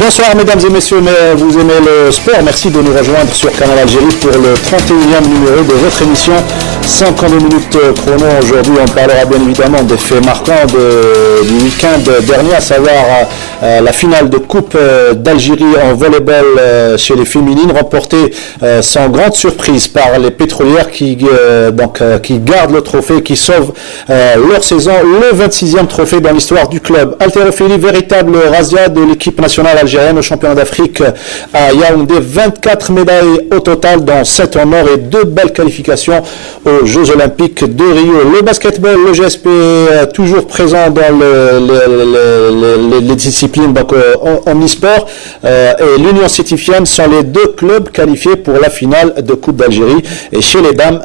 Bonsoir mesdames et messieurs, vous aimez le sport, merci de nous rejoindre sur Canal Algérie pour le 31e numéro de votre émission 52 minutes chrono. Aujourd'hui on parlera bien évidemment des faits marquants du week-end dernier, à savoir la finale de Coupe d'Algérie en volleyball chez les féminines, remportée sans grande surprise par les pétrolières qui gardent le trophée, qui sauvent leur saison, le 26e trophée dans l'histoire du club. Haltérophilie, véritable razzia de l'équipe nationale algérienne au championnat d'Afrique à Yaoundé, 24 médailles au total, dont 7 en or et 2 belles qualifications aux Jeux Olympiques de Rio. Le basketball, le GSP toujours présent dans les disciplines omnisport et l'Union Sétifienne sont les deux clubs qualifiés pour la finale de Coupe d'Algérie. Et chez les dames,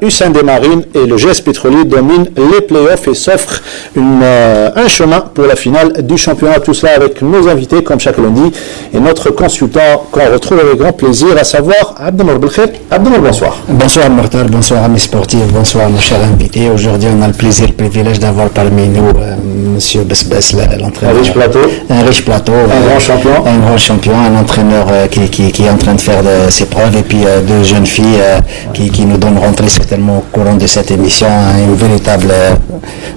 Hussein des Marines et le GS Pétrolier dominent les playoffs et s'offrent un chemin pour la finale du championnat. Tout cela avec nos invités comme chaque lundi et notre consultant qu'on retrouve avec grand plaisir, à savoir Abdelmour Belkher. Abdelmour, bonsoir. Bonsoir Mortar, bonsoir amis sportifs, bonsoir nos chers invités. Aujourd'hui on a le plaisir, le privilège d'avoir parmi nous Monsieur Besbes, l'entraîneur. Un riche plateau. Un grand champion. Un entraîneur qui est en train de faire ses preuves, et puis deux jeunes filles qui nous donneront très certainement au courant de cette émission une véritable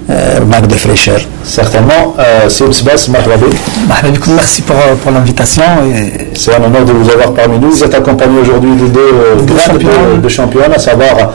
vague de fraîcheur. Certainement. C'est Besbes, merci pour l'invitation. C'est un honneur de vous avoir parmi nous. Vous êtes accompagné aujourd'hui de deux championnes, à savoir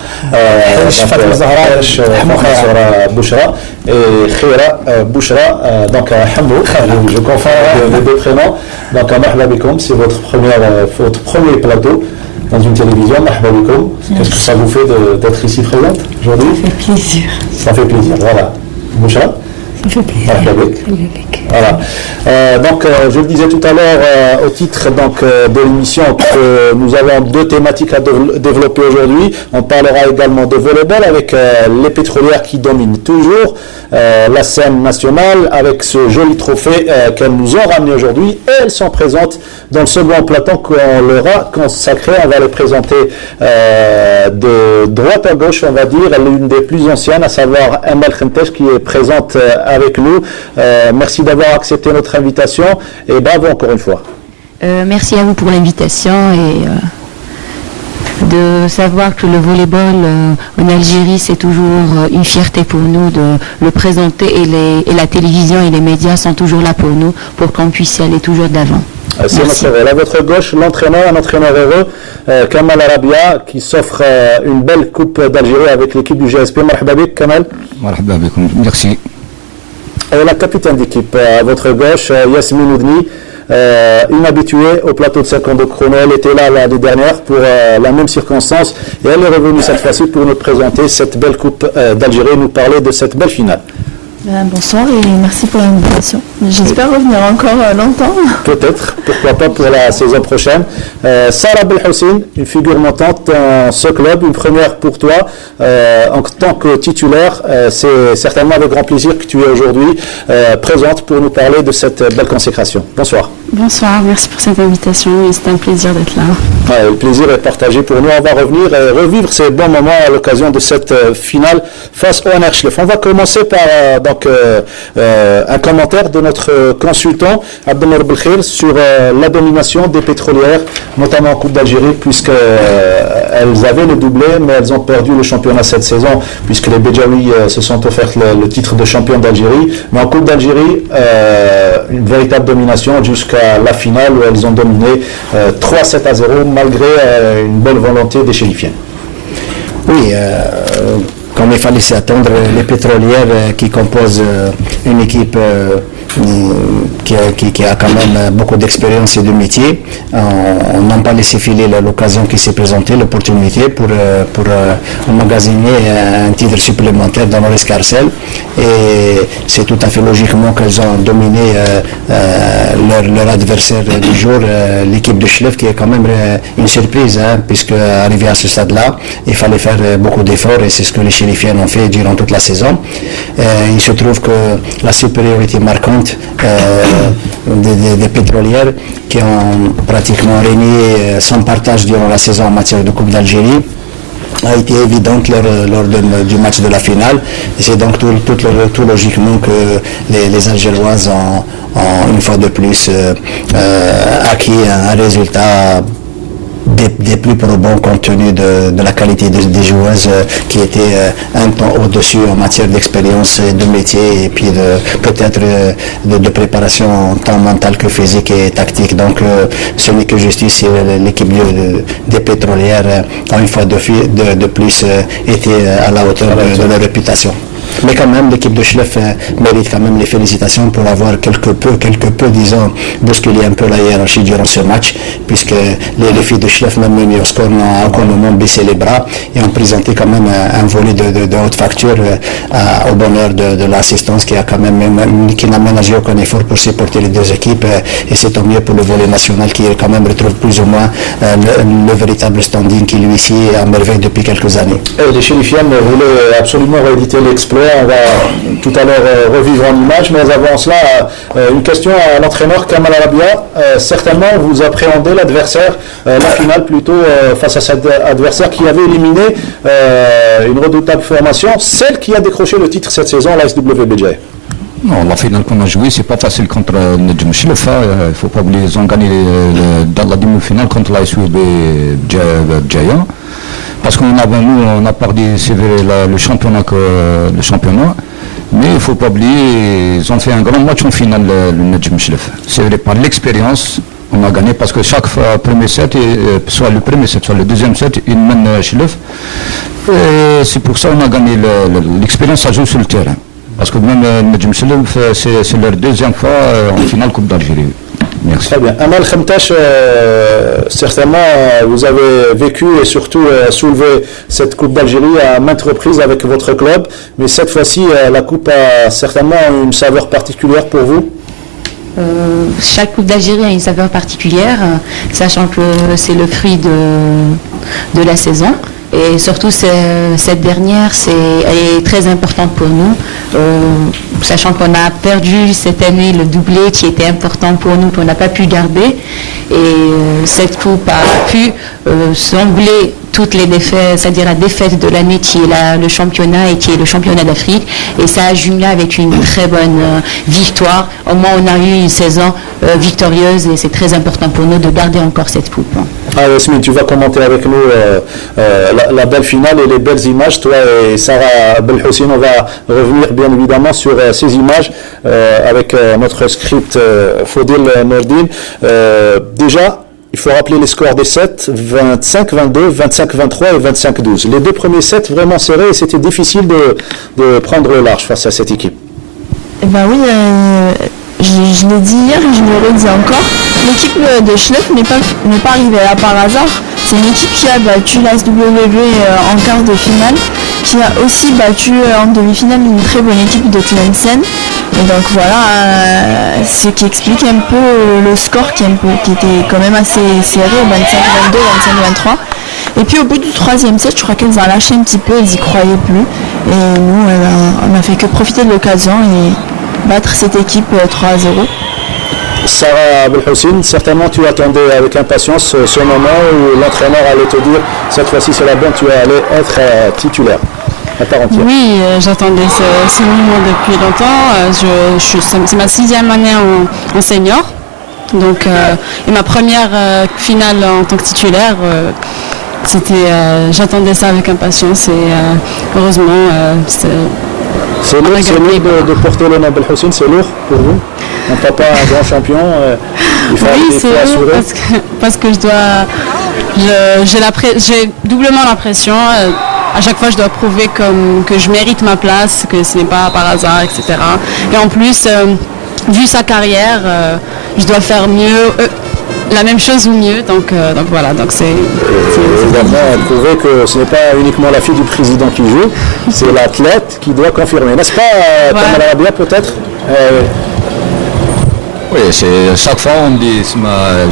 Bouchra et Khira Bouchra, donc Hamou, je confonds les deux prénoms. Donc Marhaba Bikoum, c'est votre premier plateau dans une télévision. Marhaba Bikoum. Qu'est-ce que ça vous fait d'être ici présente aujourd'hui? Ça fait plaisir. Ça fait plaisir, voilà. Bouchra? Ça fait plaisir. Voilà. Donc, je le disais tout à l'heure au titre de l'émission que nous avons deux thématiques à développer aujourd'hui. On parlera également de volleyball avec les pétrolières qui dominent toujours la scène nationale avec ce joli trophée qu'elles nous ont ramené aujourd'hui. Et elles sont présentes dans le second plateau qu'on leur a consacré. On va les présenter de droite à gauche, on va dire. L'une des plus anciennes, à savoir Emel Khentesh, qui est présente avec nous. Merci d'avoir accepté notre invitation et bravo encore une fois. Merci à vous pour l'invitation et de savoir que le volleyball en Algérie, c'est toujours une fierté pour nous de le présenter, et la télévision et les médias sont toujours là pour nous, pour qu'on puisse y aller toujours d'avant. C'est notre rôle. À votre gauche, un entraîneur heureux, Kamal Arabia, qui s'offre une belle coupe d'Algérie avec l'équipe du GSP. Marhaba bik, Kamal. Marhaba bikoum, merci. Et la capitaine d'équipe, à votre gauche, Yasmine Oudni, une habituée au plateau de 52 chrono. Elle était là l'année dernière pour la même circonstance et elle est revenue cette fois-ci pour nous présenter cette belle coupe d'Algérie, nous parler de cette belle finale. Bonsoir et merci pour l'invitation. J'espère revenir encore longtemps. Peut-être, pourquoi pas pour la saison prochaine. Sarah Belhoussine, une figure montante dans ce club, une première pour toi en tant que titulaire. C'est certainement avec grand plaisir que tu es aujourd'hui présente pour nous parler de cette belle consécration. Bonsoir. Bonsoir, merci pour cette invitation et c'est un plaisir d'être là. Le plaisir est partagé pour nous. On va revenir et revivre ces bons moments à l'occasion de cette finale face au Enerschlef. On va commencer par un commentaire de notre consultant Abdelmour Belkher sur la domination des pétrolières, notamment en Coupe d'Algérie, puisqu'elles avaient le doublé, mais elles ont perdu le championnat cette saison, puisque les Béjaouis se sont offerts le titre de champion d'Algérie. Mais en Coupe d'Algérie, une véritable domination jusqu'à la finale où elles ont dominé 3-7-0 malgré une bonne volonté des chérifiennes. Oui, comme il fallait s'y attendre, les pétrolières qui composent une équipe qui a quand même beaucoup d'expérience et de métier, n'ont pas laissé filer l'occasion qui s'est présentée, l'opportunité pour emmagasiner un titre supplémentaire dans leur escarcelle. Et c'est tout à fait logiquement qu'elles ont dominé leur adversaire du jour, l'équipe de Schlef, qui est quand même une surprise, puisque arrivé à ce stade-là, il fallait faire beaucoup d'efforts, et c'est ce que les chérifiennes ont fait durant toute la saison. Il se trouve que la supériorité marquante des pétrolières qui ont pratiquement régné sans partage durant la saison en matière de Coupe d'Algérie a été évidente lors du match de la finale. Et c'est donc tout logiquement que les Algéroises ont une fois de plus acquis un résultat des plus probants compte tenu de la qualité des joueuses qui étaient un temps au-dessus en matière d'expérience et de métier et puis peut-être de préparation tant mentale que physique et tactique. Donc ce n'est que justice si l'équipe des pétrolières a une fois de plus été à la hauteur de leur réputation. Mais quand même, l'équipe de Chlef mérite quand même les félicitations pour avoir quelque peu, disons, bousculé un peu la hiérarchie durant ce match, puisque les filles de Chlef, même menées au score, n'ont à aucun moment baissé les bras et ont présenté quand même un volet de haute facture au bonheur de l'assistance qui n'a ménagé aucun effort pour supporter les deux équipes. Et c'est tant mieux pour le volet national qui quand même retrouve plus ou moins le véritable standing qui lui ici est à merveille depuis quelques années. Et les Chérifiennes voulaient absolument rééditer l'exploit. On va tout à l'heure revivre en image, mais avant cela, une question à l'entraîneur Kamal Arabia. Certainement, vous appréhendez l'adversaire, la finale plutôt, face à cet adversaire qui avait éliminé une redoutable formation, celle qui a décroché le titre cette saison, la SWBJ. Non, la finale qu'on a jouée, c'est pas facile contre Nedjem Chlef. Il ne faut pas oublier, ils ont gagné dans la demi-finale contre la SWBJ. Parce qu'on a perdu le championnat, mais il ne faut pas oublier, ils ont fait un grand match en finale, le Nedjem Chlef. C'est vrai, par l'expérience, on a gagné parce que chaque fois, premier set, soit le premier set, soit le deuxième set, ils mènent Chlef. C'est pour ça qu'on a gagné l'expérience, ça joue sur le terrain. Parce que même Nedjem Chlef, c'est leur deuxième fois en finale Coupe d'Algérie. Merci. Très bien. Amal Khamtash, certainement vous avez vécu et surtout soulevé cette Coupe d'Algérie à maintes reprises avec votre club, mais cette fois-ci la Coupe a certainement une saveur particulière pour vous. Chaque Coupe d'Algérie a une saveur particulière, sachant que c'est le fruit de la saison. Et surtout, cette dernière, elle est très importante pour nous, sachant qu'on a perdu cette année le doublé qui était important pour nous, qu'on n'a pas pu garder. Et cette coupe a pu sembler toutes les défaites, c'est-à-dire la défaite de l'année qui est le championnat et qui est le championnat d'Afrique. Et ça a jumelé avec une très bonne victoire. Au moins, on a eu une saison victorieuse et c'est très important pour nous de garder encore cette coupe. Ah, Yasmine, tu vas commenter avec nous la belle finale et les belles images. Toi et Sarah Belhoussine, on va revenir bien évidemment sur ces images avec notre script Fodil Nordine. Déjà, il faut rappeler les scores des sets, 25-22, 25-23 et 25-12. Les deux premiers sets vraiment serrés et c'était difficile de prendre le large face à cette équipe. Eh ben oui, je l'ai dit hier et je le redis encore. L'équipe de Chlef n'est pas arrivée là par hasard. C'est une équipe qui a battu la SWB en quart de finale, qui a aussi battu en demi-finale une très bonne équipe de Tlemcen. Et donc voilà, ce qui explique un peu le score qui était quand même assez serré, 25-22, 25-23. Et puis au bout du troisième set, je crois qu'elles ont lâché un petit peu, elles n'y croyaient plus. Et nous, on n'a fait que profiter de l'occasion et battre cette équipe 3-0. Sarah Belhoussine, certainement tu attendais avec impatience ce moment où l'entraîneur allait te dire cette fois-ci c'est la bonne, tu allais être titulaire à part entière. Oui, j'attendais ce moment depuis longtemps. C'est ma 6e année en senior. Donc, et ma première finale en tant que titulaire, j'attendais ça avec impatience et heureusement c'est lourd de porter le nom Belhoussine, c'est lourd pour vous? Un papa, un grand champion, il faut oui, c'est lourd assurer. Parce que j'ai doublement la pression. À chaque fois, je dois prouver que je mérite ma place, que ce n'est pas par hasard, etc. Et en plus, vu sa carrière, je dois faire mieux, la même chose ou mieux. Donc voilà, donc c'est également prouver que ce n'est pas uniquement la fille du président qui joue, c'est l'athlète qui doit confirmer. N'est-ce pas, Kamal Arabia, peut-être? Oui, chaque fois on dit,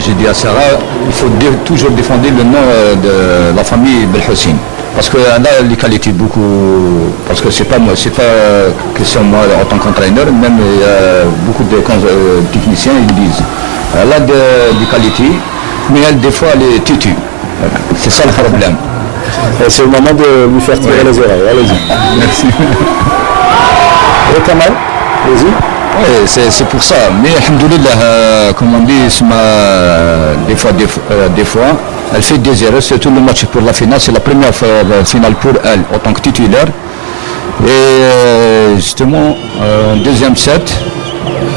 j'ai dit à Sarah, il faut toujours défendre le nom de la famille Belhoussine. Parce qu'elle a les qualités beaucoup, parce que c'est pas question moi en tant qu'entraîneur, même beaucoup de techniciens ils disent, elle a des qualités, mais elle des fois elle est têtue. C'est ça le problème. C'est le moment de lui faire tirer les oreilles. Allez-y. Merci. Et Kamal, allez-y. Oui, c'est pour ça. Mais alhamdoulilah, comme on dit, des fois, elle fait des erreurs, c'est tout le match pour la finale. C'est la première finale pour elle en tant que titulaire. Et justement, deuxième set,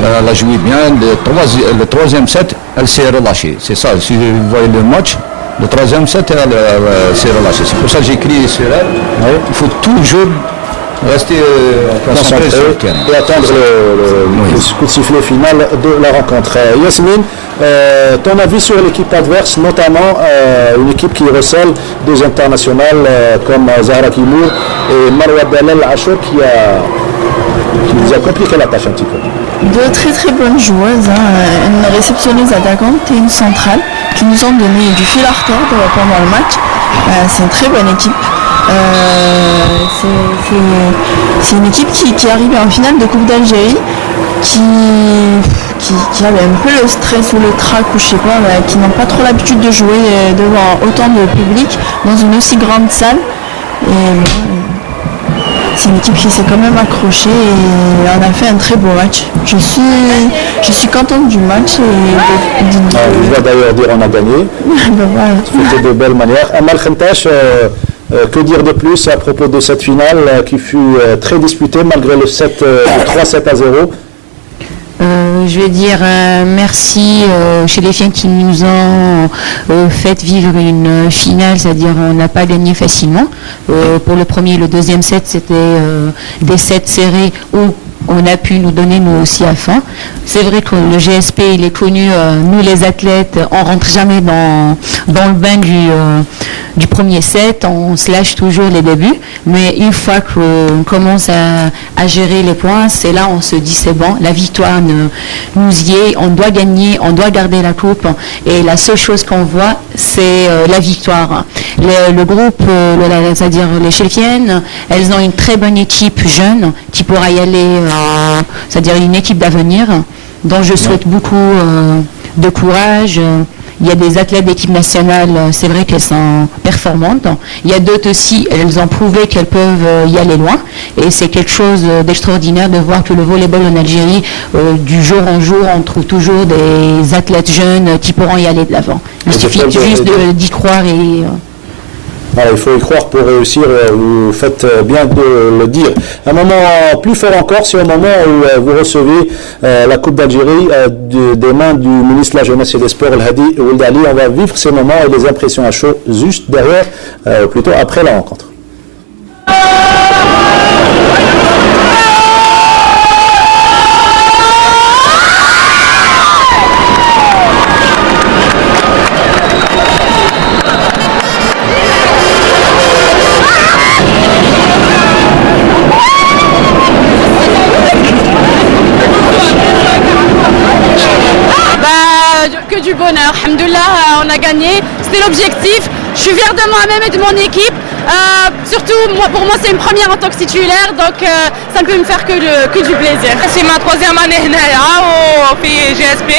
elle a joué bien. Le troisième set, elle s'est relâchée. C'est ça, si vous voyez le match, le troisième set, elle s'est relâchée. C'est pour ça que j'ai écrit sur elle. Oui. Il faut toujours rester concentré sur le terrain. Et attendre le coup de sifflet final de la rencontre. Yasmine, ton avis sur l'équipe adverse, notamment une équipe qui recèle des internationales comme Zahra Kimour et Marwa Dalal Achour qui nous a compliqué la tâche un petit peu. Deux très très bonnes joueuses, une réceptionneuse attaquante et une centrale qui nous ont donné du fil à retordre pendant le match. C'est une très bonne équipe. C'est une équipe qui est arrivée en finale de Coupe d'Algérie, qui avait un peu le stress ou le trac ou je sais pas, qui n'ont pas trop l'habitude de jouer devant autant de public dans une aussi grande salle. C'est une équipe qui s'est quand même accrochée et on a fait un très beau match. Je suis contente du match. On va d'ailleurs dire on a gagné. Voilà. C'était de belle manière. Amal Khantash, que dire de plus à propos de cette finale qui fut très disputée malgré le 3-7-0? Je vais dire merci chez les filles qui nous ont fait vivre une finale, c'est-à-dire on n'a pas gagné facilement. Pour le premier et le deuxième set, c'était des sets serrés où on a pu nous donner nous aussi à fond. C'est vrai que le GSP, il est connu, nous les athlètes, on rentre jamais dans le bain du premier set, on se lâche toujours les débuts, mais une fois qu'on commence à gérer les points, c'est là on se dit c'est bon, la victoire nous y est, on doit gagner, on doit garder la coupe, et la seule chose qu'on voit, c'est la victoire. Le groupe, c'est-à-dire les Chilfiennes, elles ont une très bonne équipe jeune qui pourra y aller, c'est-à-dire une équipe d'avenir, dont je souhaite beaucoup de courage. Il y a des athlètes d'équipe nationale, c'est vrai qu'elles sont performantes. Il y a d'autres aussi, elles ont prouvé qu'elles peuvent y aller loin. Et c'est quelque chose d'extraordinaire de voir que le volleyball en Algérie, du jour en jour, on trouve toujours des athlètes jeunes qui pourront y aller de l'avant. Il suffit juste d'y croire et... Alors, il faut y croire pour réussir, vous faites bien de le dire. Un moment plus fort encore, c'est au moment où vous recevez la Coupe d'Algérie des mains du ministre de la Jeunesse et des Sports, El Hadi Ould Ali. On va vivre ces moments et les impressions à chaud juste derrière, plutôt après la rencontre. Du bonheur, alhamdoulilah, on a gagné, c'était l'objectif. Je suis fière de moi-même et de mon équipe. Surtout, pour moi, c'est une première en tant que titulaire, donc ça ne peut me faire que du plaisir. C'est ma troisième année au GSP.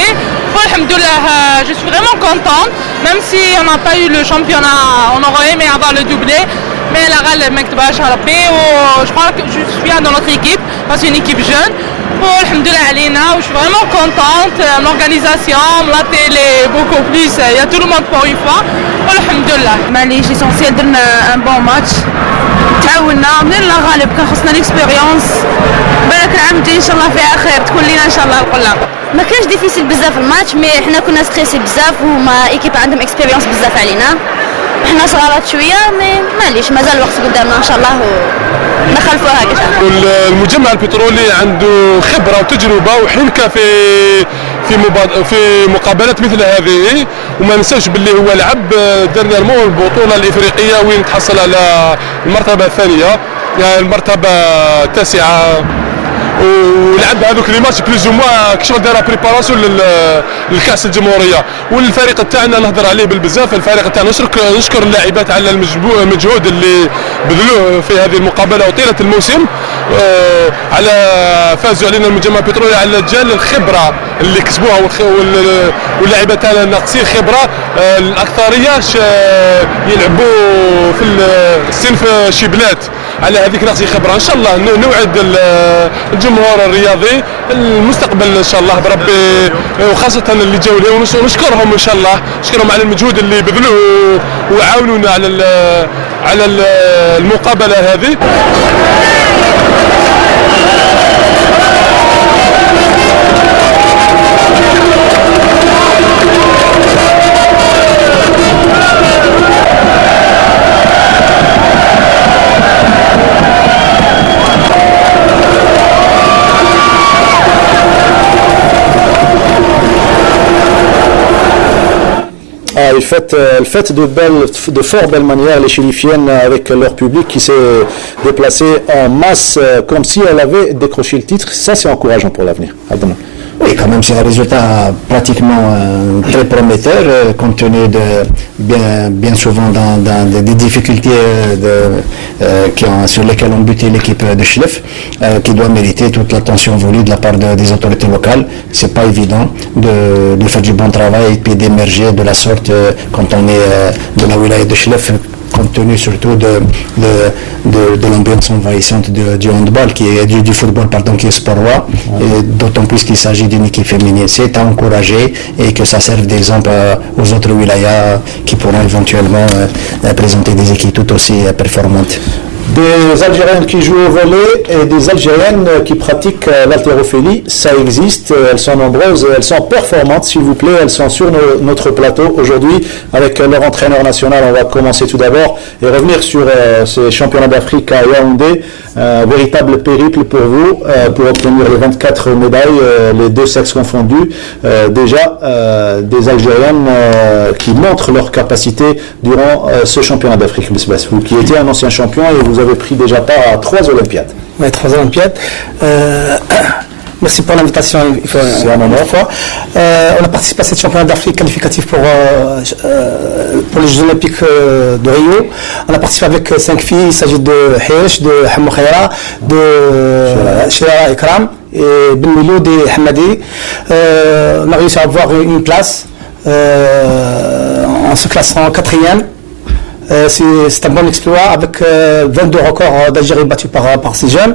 Alhamdoulilah, je suis vraiment contente, même si on n'a pas eu le championnat, on aurait aimé avoir le doublé. Mais la RAL, je crois que je suis dans notre équipe, parce que c'est une équipe jeune. Alhamdoulilah Alina, je suis vraiment contente, l'organisation, la télé, beaucoup plus, il y a tout le monde pour une fois. Alhamdoulilah. معليش essentiel درنا un bon match. تعاوننا من الغالب كان خصنا ليكسبيريونس. بالك العام الجاي ان شاء الله فيها خير تكون لينا ان شاء الله القله. ما كانش ديفيسيل بزاف الماتش مي حنا كنا ستريسي بزاف وما ايكيب عندهم اكسبيريونس بزاف علينا. حنا صغارات شويه مي معليش مازال الوقت قدامنا ان شاء الله نخلفوها كذا. المجمع البترولي عنده خبره وتجربه وحنكه في مقابلات مثل هذه وما ننساش باللي هو لعب درنا البطوله الافريقيه وين تحصل على المرتبه الثانيه يعني المرتبه التاسعه ولعب هذوك لي ماتش بلوز موا كشغل دار بريباراسيون للكاس الجمهوريه. والفريق تاعنا نهضر عليه بالبزاف، الفريق تاعنا نشكر اللاعبات على المجهود اللي بذلوه في هذه المقابله وطيله الموسم. على فازوا علينا المجمع البترولي على جال الخبره اللي كسبوها واللاعبات تاعنا ناقصين خبره. الاكثريه يلعبوا في الصنف شيبلات، على هذيك ناقصين خبره. ان شاء الله نوعد الجمهور الرياضي المستقبل ان شاء الله بربي، وخاصه اللي جاوا لي، ونشكرهم ان شاء الله، نشكرهم على المجهود اللي بذلوه وعاونونا على المقابله هذه. Ils fêtent de fort belle manière les Chilifiennes avec leur public qui s'est déplacé en masse comme si elle avait décroché le titre. Ça, c'est encourageant pour l'avenir. Oui, quand même, c'est un résultat pratiquement très prometteur, compte tenu de bien souvent dans des difficultés sur lesquelles ont buté l'équipe de Chlef, qui doit mériter toute l'attention voulue de la part des autorités locales. C'est pas évident de faire du bon travail et puis d'émerger de la sorte quand on est de la wilaya de Chlef, compte tenu surtout de l'ambiance envahissante du handball, du football pardon, qui est sport roi, et d'autant plus qu'il s'agit d'une équipe féminine. C'est à encourager et que ça serve d'exemple aux autres wilayas qui pourront éventuellement présenter des équipes tout aussi performantes. Des Algériennes qui jouent au volley et des Algériennes qui pratiquent l'haltérophilie, ça existe, elles sont nombreuses, elles sont performantes s'il vous plaît, elles sont sur notre plateau aujourd'hui avec leur entraîneur national. On va commencer tout d'abord et revenir sur ces championnats d'Afrique à Yaoundé, véritable périple pour vous, pour obtenir les 24 médailles, les deux sexes confondus. Déjà des Algériennes qui montrent leur capacité durant ce championnat d'Afrique. Vous qui étiez un ancien champion et vous avez pris déjà part à 3 Olympiades. Oui, 3 Olympiades. Merci pour l'invitation. C'est un honneur. On a participé à cette championnat d'Afrique qualificatif pour les Jeux Olympiques de Rio. On a participé avec 5 filles. Il s'agit de Hish, de Hamou Khaira, de Shira Ikram et Ben Miloud et Hamadi. On a réussi à avoir une place en se classant en 4e. C'est un bon exploit avec 22 records d'Algérie battus par ces jeunes.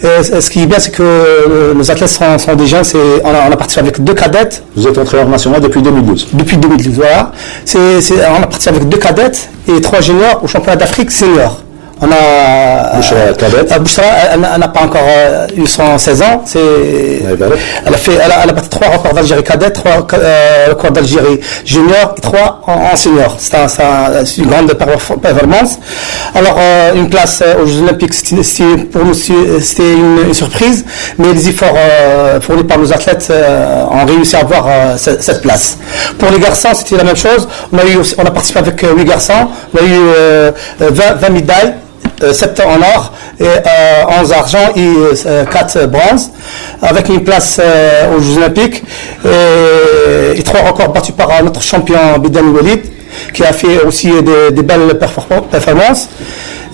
Ce qui est bien, c'est que nos athlètes sont des jeunes. On a participé avec 2 cadettes. Vous êtes entraîneur national depuis 2012. Depuis 2012, voilà. On a participé avec 2 cadettes et 3 juniors au championnat d'Afrique senior. On a Bouchra, elle n'a pas encore eu son 16 ans. Elle a battu 3 records d'Algérie cadette, 3 records d'Algérie junior et 3 en senior. C'est une grande performance. Alors une place aux Jeux Olympiques, pour nous c'était une surprise, mais les efforts fournis par nos athlètes ont réussi à avoir cette place. Pour les garçons, c'était la même chose. On a participé avec 8 garçons. On a eu 20 médailles. 7 en or, et 11 argent et 4 bronze, avec une place aux Jeux Olympiques et 3 records battus par notre champion Bidani Walid, qui a fait aussi des belles performances.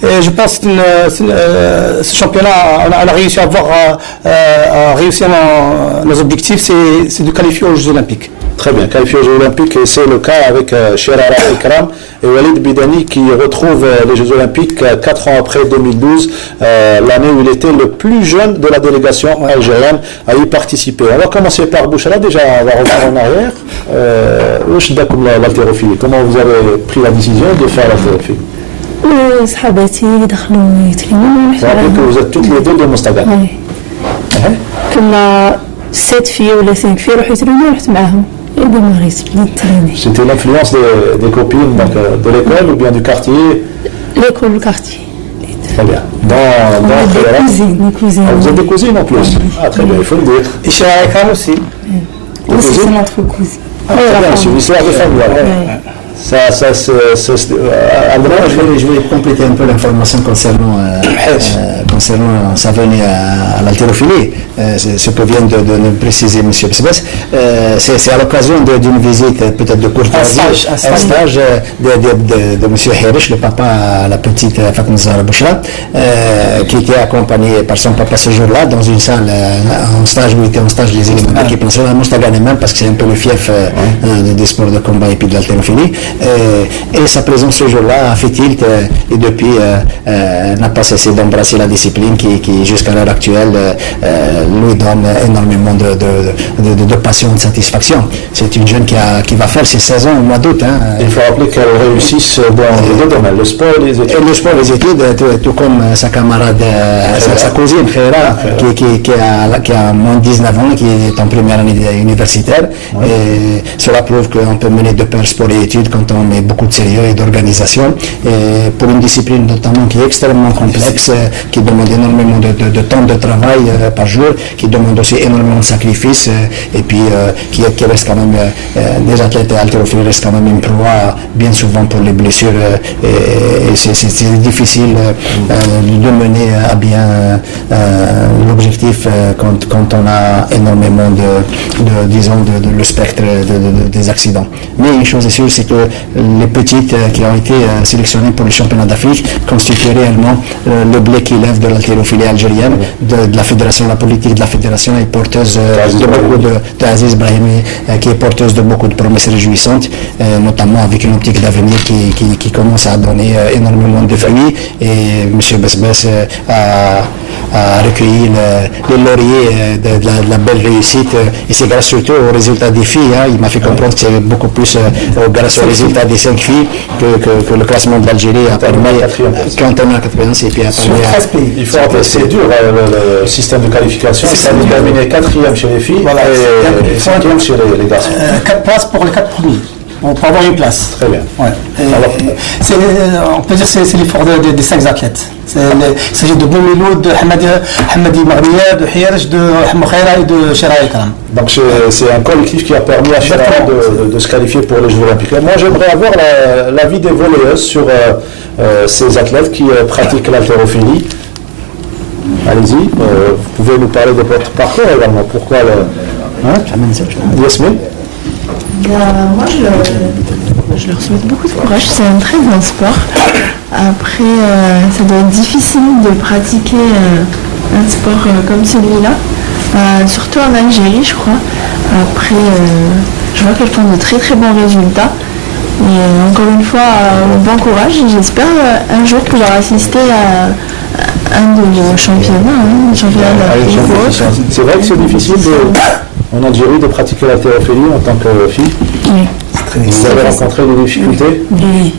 Et je pense que ce championnat, on a réussi à réussir nos objectifs, c'est de qualifier aux Jeux Olympiques. Très bien, qualifié aux Jeux Olympiques, et c'est le cas avec Shirara Ikram et Walid Bidani qui retrouve les Jeux Olympiques 4 ans après 2012, l'année où il était le plus jeune de la délégation algérienne à y participer. On va commencer par Bouchra, déjà on va revenir en arrière. L'haltérophilie, comment vous avez pris la décision de faire l'haltérophilie? صحاباتي دخلوا يترينوا rappelez que vous êtes toutes les deux de Mostaga. كنا 7 filles ولا 5 filles راحوا يترينوا رحت معاهم C'était l'influence des copines donc, de l'école ou bien du quartier? L'école, le quartier. Très bien. Des cousines. Ah, vous êtes des cousines en plus? Ah, très bien, il faut le dire. Et chez Aïkam aussi. Aussi, c'est notre cousine. Ah, très bien, c'est une histoire de famille. Je vais compléter un peu l'information concernant sa venue à l'haltérophilie. ce que vient de préciser M. Besbes. C'est à l'occasion d'une visite peut-être de courtoisie, un stage de M. Herish, le papa à la petite Fatma Zahra Bouchra, qui était accompagné par son papa ce jour-là dans une salle en stage où il était en stage les éléments d'équipe nationale, même parce que c'est un peu le fief des sports de combat et puis de l'haltérophilie. Et sa présence ce jour-là a fait tilt et depuis n'a pas cessé d'embrasser la discipline qui jusqu'à l'heure actuelle lui donne énormément de passion, de satisfaction. C'est une jeune qui va faire ses 16 ans au mois d'août. Il faut rappeler qu'elle réussisse dans les deux domaines, le sport et les études. Et le sport et les études, tout comme sa camarade, sa cousine Khaira, qui a moins de 19 ans, qui est en première année universitaire. Et cela prouve qu'on peut mener de pair sport et études quand on met beaucoup de sérieux et d'organisation. Et pour une discipline notamment qui est extrêmement complexe, qui demande énormément de temps de travail par jour, qui demande aussi énormément de sacrifices, et puis qui reste quand même, des athlètes haltérophiles restent quand même une proie bien souvent pour les blessures, et c'est difficile de mener à bien l'objectif quand on a énormément le spectre des accidents. Mais une chose est sûre, c'est que les petites qui ont été sélectionnées pour les championnats d'Afrique constituent réellement le blé qui lève de l'haltérophilie algérienne, de la fédération, la politique de la fédération est porteuse de beaucoup d'Aziz Brahimi, qui est porteuse de beaucoup de promesses réjouissantes, notamment avec une optique d'avenir qui commence à donner énormément de fruits, et M. Besbes a recueilli les lauriers de la belle réussite, et c'est grâce surtout aux résultats des filles. Il m'a fait comprendre que c'est beaucoup plus grâce aux résultats des 5 filles que le classement de l'Algérie a permis, quand on a 80, et puis a permis il faut rappeler, c'est dur le système de qualification, ça a terminé 4e chez les filles et 5e chez les garçons. 4 places pour les 4 premiers. Pour avoir une place. Très bien. Ouais. On peut dire que c'est l'effort des 5 athlètes. Il s'agit de Boumilou, de Hamadi Maghriya, de Hierj, de Mokhaira et de Shera Ikram. Donc c'est un collectif qui a permis à Shera de se qualifier pour les Jeux Olympiques. Moi j'aimerais avoir l'avis des volleyeuses sur ces athlètes qui pratiquent l'haltérophilie. Allez-y, vous pouvez nous parler de votre parcours également. Pourquoi Yasmine? Moi, je leur souhaite beaucoup de courage. C'est un très bon sport. Après, ça doit être difficile de pratiquer un sport comme celui-là, surtout en Algérie, je crois. Après, je vois qu'elles font de très très bons résultats. Et encore une fois, bon courage. J'espère un jour pouvoir assister à un de vos championnats, d'Afrique. C'est vrai que c'est difficile en Algérie de pratiquer l'haltérophilie en tant que fille. Oui. Vous avez rencontré des difficultés? Oui.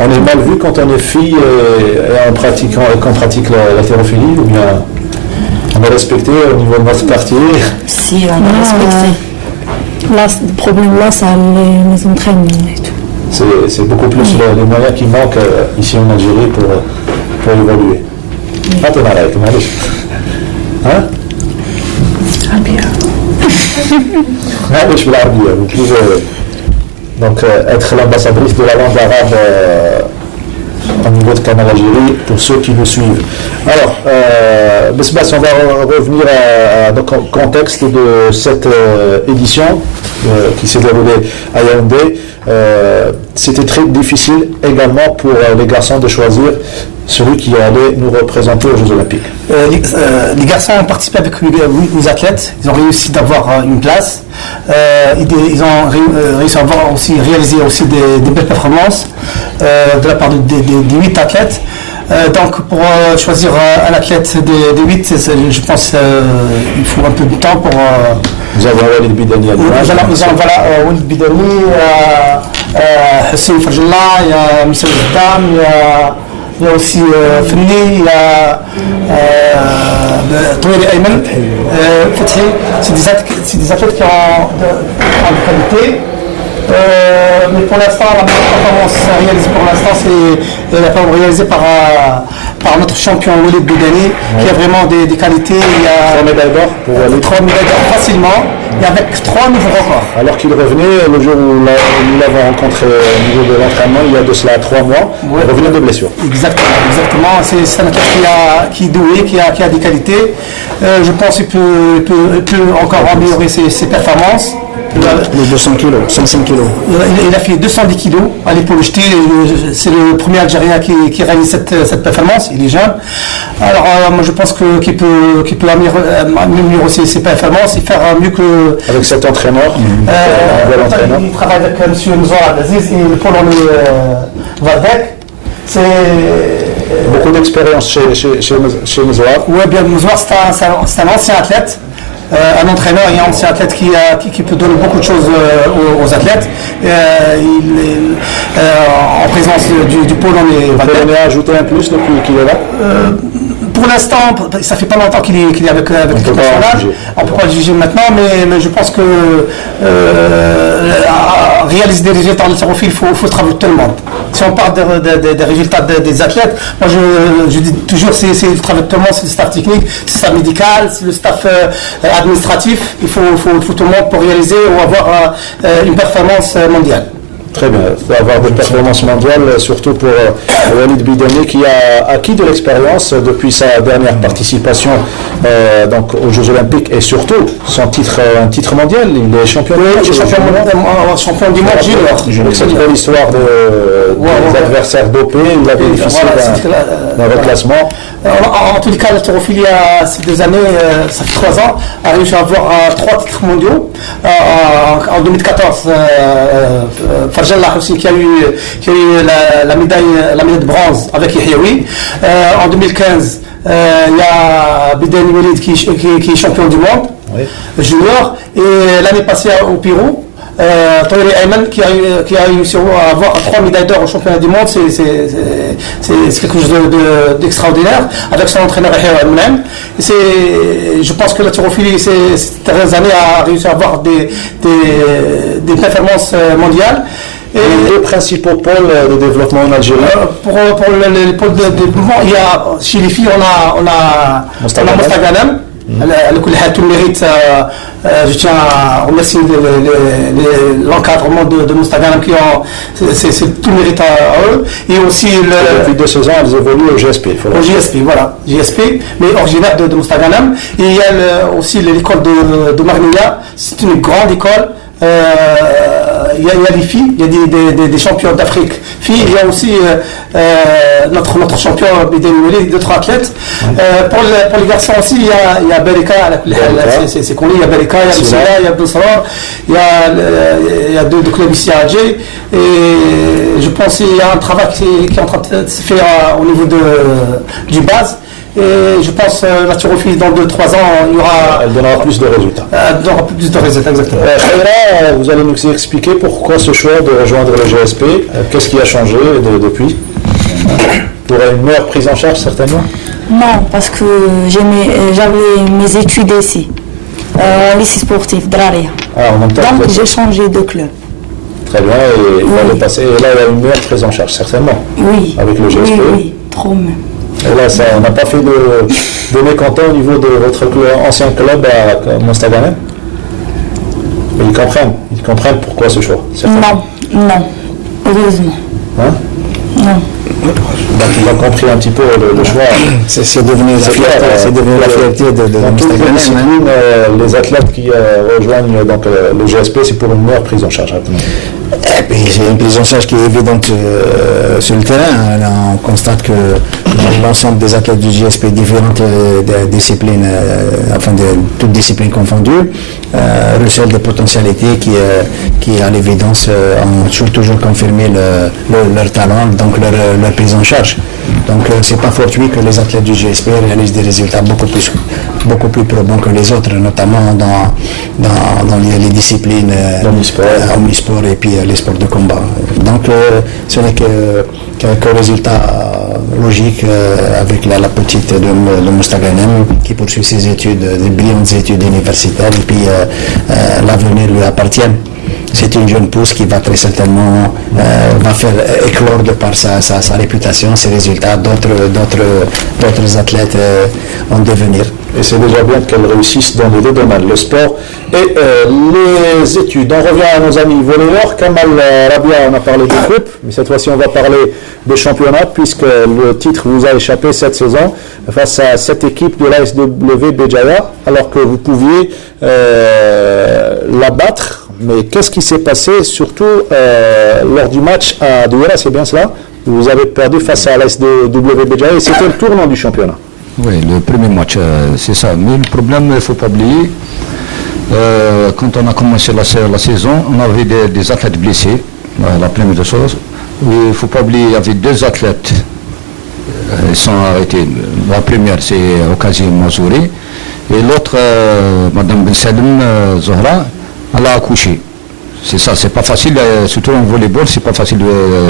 On est mal vu quand on est fille et qu'on pratique l'haltérophilie, ou bien on est respecté au niveau de notre quartier? Si, on est respecté. Là, le problème là, c'est les entraînements et tout. C'est beaucoup plus les moyens qui manquent ici en Algérie pour évoluer. Hein? Vous pouvez donc être l'ambassadrice de la langue arabe au niveau de Canal Algérie pour ceux qui nous suivent. Alors, Besbes, on va revenir au contexte de cette édition qui s'est déroulée à Yaoundé. C'était très difficile également pour les garçons de choisir celui qui allait nous représenter aux Jeux Olympiques. Les garçons ont participé avec 8 athlètes, ils ont réussi d'avoir une place, ils ont réussi à réaliser aussi des belles performances de la part des 8 athlètes. Donc pour choisir un athlète des 8, je pense qu'il faut un peu de temps pour... Nous avons Walid Bidani à l'image. Nous avons Walid Bidani, Hussein Farjallah, il y a Moussa Dam, il y a aussi Fenni, il y a Touiri Ayman, Fethi. C'est des athlètes qui ont de qualité. Mais pour l'instant, la meilleure performance réalisée pour l'instant, c'est la performance réalisée par par notre champion Walid Bidani, qui a vraiment des qualités. Il y a 3 médailles d'or pour Walid. 3 médailles d'or facilement, et avec 3 nouveaux records. Alors qu'il revenait le jour où nous l'avons rencontré au niveau de l'entraînement, il y a de cela 3 mois, il revenait de blessure. Exactement. C'est un athlète qui est doué, qui a des qualités. Je pense qu'il peut encore améliorer ses performances. Les 200 kilos, 105 kilos. Il a fait 210 kilos à l'épaule jetée. C'est le premier Algérien qui réalise cette performance. Il est jeune. Alors, moi, je pense qu'il peut améliorer ses performances et faire mieux que. Avec cet entraîneur. Il travaille avec M. Mzoar Aziz et le Polonais Valdek. C'est beaucoup d'expérience chez Mzoar. Oui, bien, Mzoar, c'est un ancien athlète. Un entraîneur et un ancien athlète qui peut donner beaucoup de choses aux athlètes. En présence du Polonais. Il a ajouté un plus depuis qu'il est là. Pour l'instant, ça fait pas longtemps qu'il est avec l'équipe nationale. On ne peut pas le juger maintenant, mais je pense que réaliser des résultats en haltérophilie, il faut travailler tout le monde. Si on parle des résultats des athlètes, moi je dis toujours c'est le travail de tout le monde, c'est le staff technique, c'est le staff médical, c'est le staff administratif. Il faut tout le monde pour réaliser ou avoir une performance mondiale. Très bien, il faut avoir des performances mondiales, surtout pour Walid Bidani qui a acquis de l'expérience depuis sa dernière participation donc aux Jeux Olympiques et surtout un titre mondial. Il est champion du monde. Champion du monde junior. C'est une belle histoire des adversaires dopés. Il a bénéficié d'un reclassement. En tous les cas, l'haltérophilie, ces 2 années, ça fait 3 ans, a réussi à avoir 3 titres mondiaux. En 2014, Farjan Lahoussi qui a eu la médaille de bronze avec Yahyaoui. En 2015, il y a Bidani Walid qui est champion du monde junior. Et l'année passée au Pérou, Touri Ayman qui a réussi à avoir 3 médailles d'or au championnat du monde, c'est quelque chose d'extraordinaire avec son entraîneur Yahya Mounem. Je pense que l'haltérophilie ces dernières années a réussi à avoir des performances mondiales. Et les 2 principaux pôles de développement en Algérie. Pour les pôles de développement, il y a chez les filles, on a Mostaganem. Tout le mérite, je tiens à remercier l'encadrement de Mostaganem c'est tout le mérite à eux. Et aussi depuis 2 saisons, elles évoluent au GSP. Au GSP, voilà, GSP, mais originaire de Mostaganem. Et il y a aussi l'école de Marmilla, c'est une grande école. Il y a des filles, il y a des champions d'Afrique filles, il y a aussi notre champion Bidani Walid, d'autres athlètes. Pour les garçons aussi, il y a Berika, c'est connu, il y a Berika, il y a Moussa, il y a Boussara, il y a 2 clubs ici à Alger. Et je pense qu'il y a un travail qui est en train de se faire au niveau du base. Et je pense que l'haltérophilie dans 2-3 ans, elle donnera plus de résultats. Elle donnera plus de résultats, exactement. Vous allez nous expliquer pourquoi ce choix de rejoindre le GSP. Qu'est-ce qui a changé depuis? Pour une meilleure prise en charge, certainement? Non, parce que j'avais mes études ici, au lycée sportif Draria. Donc j'ai changé de club. Très bien, et il fallait passer. Et là, il y a une meilleure prise en charge, certainement. Oui. Avec le GSP. Oui, trop même. Et là, on n'a pas fait de mécontent au niveau de votre ancien club à Mostaganem. Ils comprennent pourquoi ce choix. Non, heureusement. Hein? Non. Donc ils ont compris un petit peu le choix. C'est devenu la fierté de Mostaganem. Les athlètes qui rejoignent donc, le GSP, c'est pour une meilleure prise en charge. Et puis c'est une prise en charge qui est évidente sur le terrain. Là, on constate que l'ensemble des athlètes du GSP, différentes disciplines, toutes disciplines confondues, recèlent des potentialités qui à l'évidence ont toujours confirmé leur talent, donc leur prise en charge. Donc c'est pas fortuit que les athlètes du GSP réalisent des résultats beaucoup plus probants que les autres, notamment dans les disciplines omnisport et puis les sports de combat. Donc ce n'est qu'un résultat logique avec la petite de Mostaganem qui poursuit ses études, des brillantes études universitaires, et puis l'avenir lui appartient. c'est une jeune pousse qui va très certainement va faire éclore de par sa réputation, ses résultats, d'autres athlètes en devenir. Et c'est déjà bien qu'elle réussisse dans les deux domaines, le sport et les études. On revient à nos amis volleyeurs. Kamal Rabia, on a parlé de coupe, mais cette fois-ci on va parler de championnat puisque le titre vous a échappé cette saison face à cette équipe de l'ASW Béjaïa, alors que vous pouviez la battre. Mais qu'est-ce qui s'est passé, surtout lors du match à Douala, c'est bien cela? Vous avez perdu face à l'ASW Béjaïa et c'était le tournant du championnat. Oui, le premier match, c'est ça. Mais le problème, il ne faut pas oublier, quand on a commencé la saison, on avait des athlètes blessés, la première chose. Il ne faut pas oublier, il y avait deux athlètes, ils sont arrêtés. La première, c'est Okazi Mazouri, et l'autre, Madame Ben Salim Zohra, elle a accouché. C'est ça, c'est pas facile, surtout en volleyball, c'est pas facile.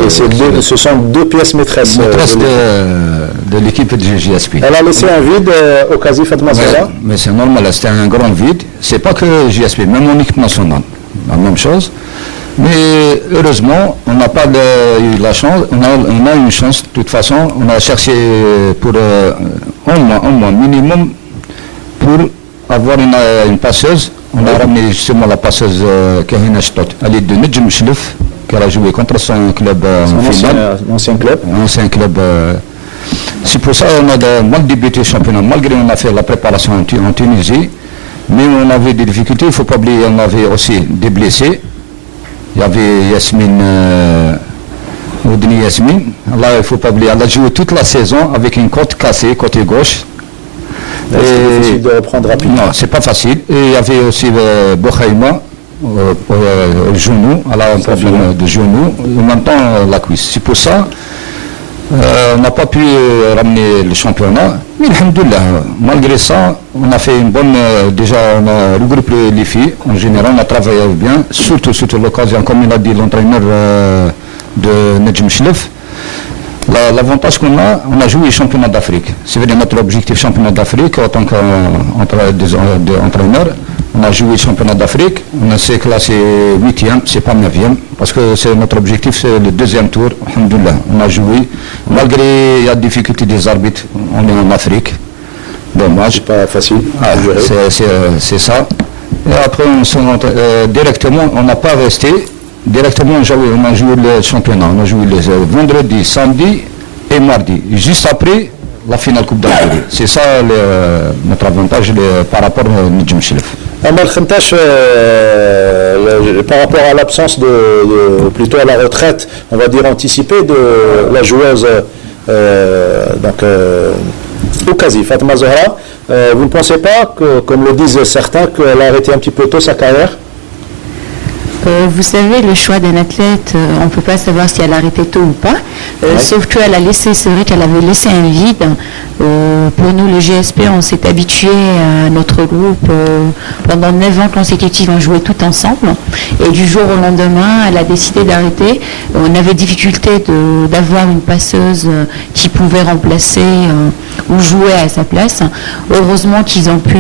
Et ce sont deux pièces maîtresses de l'équipe de JSP. Elle a laissé un vide au Kazi Fatma Zahra. Mais c'est normal, c'était un grand vide. C'est pas que JSP, même en équipe nationale, la même chose. Mais heureusement, on n'a pas eu la chance, on a une chance, de toute façon, on a cherché pour un mois minimum pour avoir une passeuse. On a ramené justement la passeuse Kahina Shtot. Elle est de Nedjem Chlef, qu'elle a joué contre son club en finale. Ancien club. Ancien club. C'est pour ça qu'on a mal débuté le championnat, malgré qu'on a fait la préparation en Tunisie. Mais on avait des difficultés, il ne faut pas oublier, on avait aussi des blessés. Il y avait Yasmine, Oudni Yasmine. Là, il ne faut pas oublier, elle a joué toute la saison avec une côte cassée, côté gauche. C'est difficile de reprendre rapidement. Non, c'est pas facile. Et il y avait aussi Bokhaïma, le genou, elle a un problème de genou, en même temps la cuisse. C'est pour ça on n'a pas pu ramener le championnat. Mais alhamdoulilah, malgré ça, on a fait une bonne. Déjà, on a regroupé les filles. En général, on a travaillé bien, surtout l'occasion, comme il a dit l'entraîneur de Nedjem Chlef. L'avantage qu'on a joué le championnat d'Afrique. C'est vrai, notre objectif championnat d'Afrique en tant qu'entraîneur. On a joué le championnat d'Afrique, on s'est classé 8e, c'est pas 9e, parce que c'est notre objectif, c'est le deuxième tour. Alhamdoulilah, on a joué. Malgré il y a des difficultés des arbitres, on est en Afrique. Dommage. C'est pas facile. C'est ça. Et après, directement, on n'a pas resté. Directement, on a joué le championnat. On a joué le vendredi, samedi et mardi. Juste après, la finale Coupe d'Algérie. C'est ça notre avantage par rapport à Nedjem Chlef. Amal Khantash, par rapport à l'absence plutôt à la retraite, on va dire anticipée de la joueuse Okazi Fatma Zahra, vous ne pensez pas que, comme le disent certains, qu'elle a arrêté un petit peu tôt sa carrière? Vous savez, le choix d'un athlète, on ne peut pas savoir si elle a arrêté tôt ou pas, sauf qu'elle a laissé, c'est vrai qu'elle avait laissé un vide. Pour nous, le GSP, on s'est habitué à notre groupe. Pendant 9 ans consécutifs, on jouait tout ensemble. Et du jour au lendemain, elle a décidé d'arrêter. On avait difficulté d'avoir une passeuse qui pouvait remplacer ou jouer à sa place. Heureusement qu'ils ont pu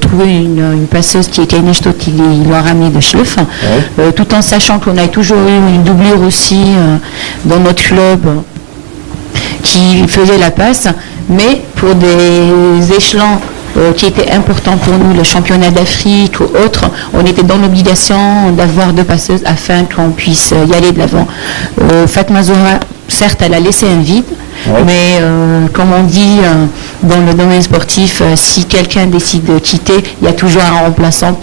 trouver une passeuse qui était une Shtot, qui l'a ramenée de Chlef. Tout en sachant qu'on a toujours eu une doublure aussi dans notre club qui faisait la passe, mais pour des échelons qui étaient importants pour nous, le championnat d'Afrique ou autre, on était dans l'obligation d'avoir deux passeuses afin qu'on puisse y aller de l'avant. Fatma Zahra, certes, elle a laissé un vide, mais comme on dit dans le domaine sportif, si quelqu'un décide de quitter, il y a toujours un remplaçant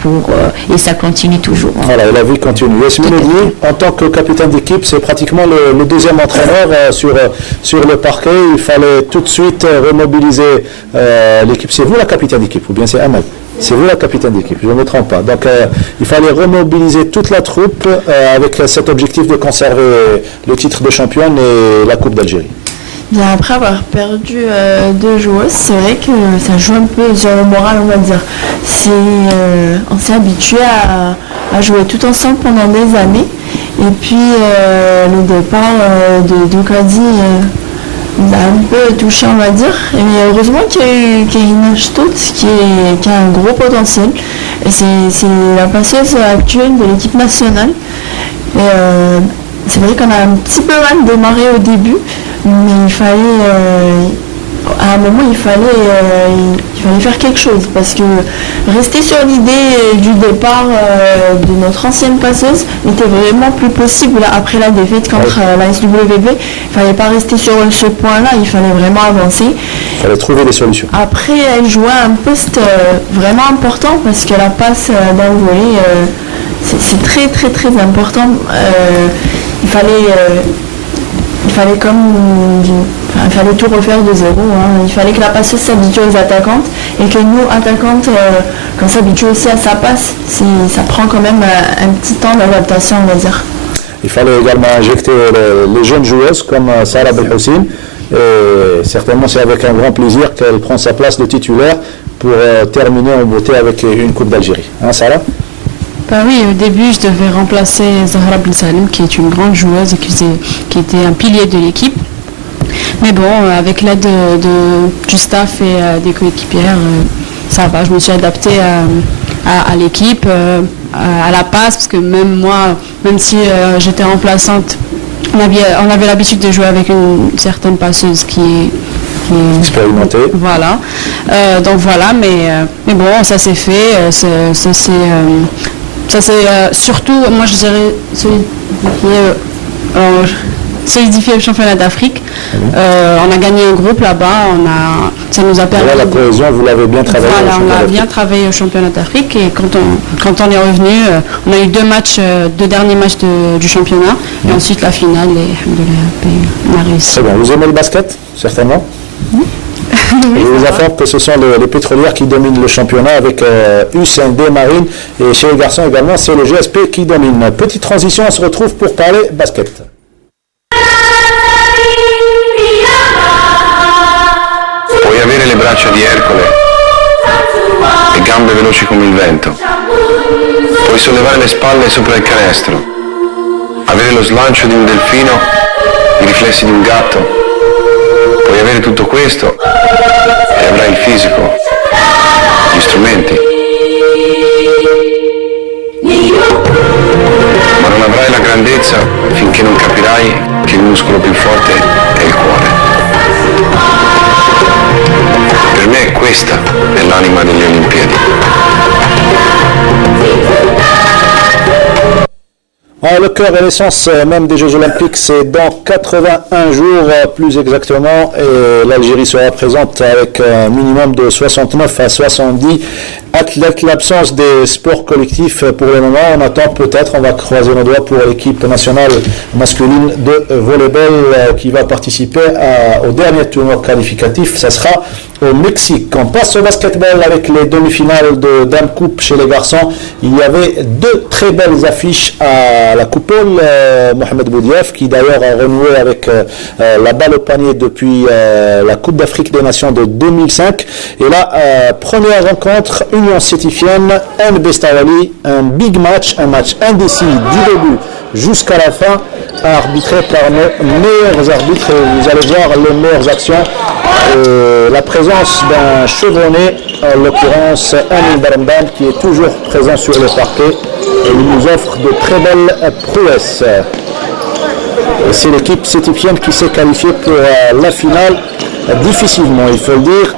et ça continue toujours. Voilà, la vie continue. Yasmine Oudni, en tant que capitaine d'équipe, c'est pratiquement le deuxième entraîneur sur le parquet. Il fallait tout de suite remobiliser l'équipe. C'est vous la capitaine d'équipe ou bien c'est Ahmed? C'est vous la capitaine d'équipe, je ne me trompe pas. Donc il fallait remobiliser toute la troupe avec cet objectif de conserver le titre de championne et la Coupe d'Algérie. Bien, après avoir perdu 2 joueuses, c'est vrai que ça joue un peu sur le moral, on va dire. On s'est habitué à jouer tout ensemble pendant des années. Et puis le départ de Okazi nous a un peu touché, on va dire. Mais heureusement qu'il y a eu Kahina Shtot qui a un gros potentiel. C'est la passeuse actuelle de l'équipe nationale. Et c'est vrai qu'on a un petit peu mal démarré au début, mais il fallait, à un moment, il fallait faire quelque chose, parce que rester sur l'idée du départ de notre ancienne passeuse n'était vraiment plus possible après la défaite contre la SWB. Il fallait pas rester sur ce point-là, il fallait vraiment avancer. Il fallait trouver des solutions. Après, elle jouait un poste vraiment important, parce que la passe dans le volley, c'est très très très important. Il fallait tout refaire de zéro. Il fallait que la passeuse s'habitue aux attaquantes et que nous, attaquantes, qu'on s'habitue aussi à sa passe. Ça prend quand même un petit temps d'adaptation, on va dire. Il fallait également injecter les jeunes joueuses comme Sarah Belhoussine. Et certainement, c'est avec un grand plaisir qu'elle prend sa place de titulaire pour terminer en beauté avec une Coupe d'Algérie. Hein, Sarah? Bah oui, au début, je devais remplacer Zahra Belsalim, qui est une grande joueuse et qui était un pilier de l'équipe. Mais bon, avec l'aide du staff et des coéquipières, ça va. Je me suis adaptée à l'équipe, à la passe, parce que même moi, même si j'étais remplaçante, on avait l'habitude de jouer avec une certaine passeuse qui expérimentée. Voilà. Donc voilà, mais bon, ça s'est fait. Ça c'est surtout, moi je dirais, solidifié le championnat d'Afrique. On a gagné un groupe là-bas, ça nous a permis... Là, la cohésion, vous l'avez bien travaillé. Voilà, on a bien travaillé au championnat d'Afrique et quand on est revenu, on a eu deux derniers matchs du championnat et ensuite la finale et on a réussi. Très bien. Vous aimez le basket, certainement? Oui, je vous informe que ce sont les pétrolières qui dominent le championnat avec UCND Marine et chez les garçons également, c'est le GSP qui domine. Petite transition, on se retrouve pour parler basket. Puoi avere le braccia di Ercole e gambe veloci come il vento. Puoi sollevare le spalle sopra il canestro, avere lo slancio di un delfino, i riflessi di un gatto. Puoi avere tutto questo e avrai il fisico, gli strumenti. Ma non avrai la grandezza finché non capirai che il muscolo più forte è il cuore. Per me questa è l'anima delle Olimpiadi. Le cœur et l'essence même des Jeux Olympiques, c'est dans 81 jours plus exactement, et l'Algérie sera présente avec un minimum de 69 à 70 athlètes. L'absence des sports collectifs pour le moment, on attend peut-être, on va croiser nos doigts pour l'équipe nationale masculine de volleyball qui va participer au dernier tournoi qualificatif, ça sera au Mexique. On passe au basketball avec les demi-finales de Dame Coupe chez les garçons. Il y avait deux très belles affiches à la coupole. Mohamed Boudiaf qui d'ailleurs a renoué avec la balle au panier depuis la Coupe d'Afrique des Nations de 2005. Et là, première rencontre, Union Sétifienne, NB Stawali, un big match, un match indécis du début jusqu'à la fin, arbitré par nos meilleurs arbitres. Et vous allez voir les meilleures actions. La présence d'un chevronné, en l'occurrence Amin Baramdan, qui est toujours présent sur le parquet, et il nous offre de très belles prouesses. C'est l'équipe sétifienne qui s'est qualifiée pour la finale, difficilement il faut le dire,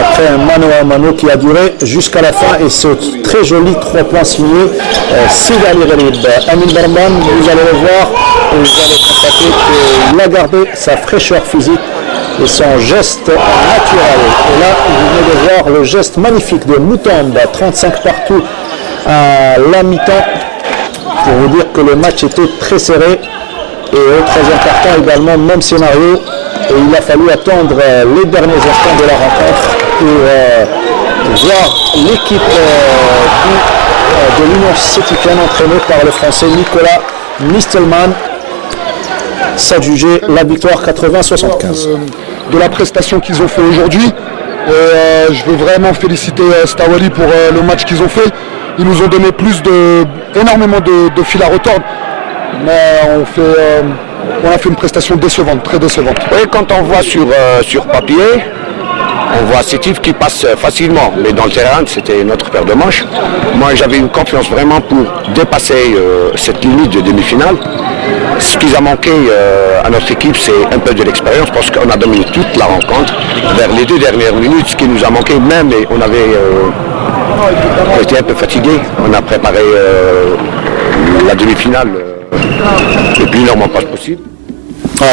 après un mano à mano qui a duré jusqu'à la fin, et ce très joli 3 points signés Sid Ali Ghalib. Amin Baramdan, vous allez le voir, et vous allez constater qu'il a gardé sa fraîcheur physique et son geste naturel. Et là, vous venez de voir le geste magnifique de Moutomba, 35 partout à la mi-temps, pour vous dire que le match était très serré. Et au troisième quart-temps également, même scénario, et il a fallu attendre les derniers instants de la rencontre pour voir l'équipe de l'Union Sétifienne entraînée par le Français Nicolas Mistelman s'adjuger la victoire 80-75. De la prestation qu'ils ont fait aujourd'hui. Je veux vraiment féliciter Stawali pour le match qu'ils ont fait. Ils nous ont donné énormément de fil à retordre. Mais on a fait une prestation décevante, très décevante. Oui, quand on voit sur papier, On voit Sétif qui passe facilement, mais dans le terrain, c'était notre paire de manches. Moi, j'avais une confiance vraiment pour dépasser cette limite de demi-finale. Ce qui a manqué à notre équipe, c'est un peu de l'expérience, parce qu'on a dominé toute la rencontre. Vers les 2 dernières minutes, ce qui nous a manqué, même on était un peu fatigué. On a préparé la demi-finale le plus normalement possible.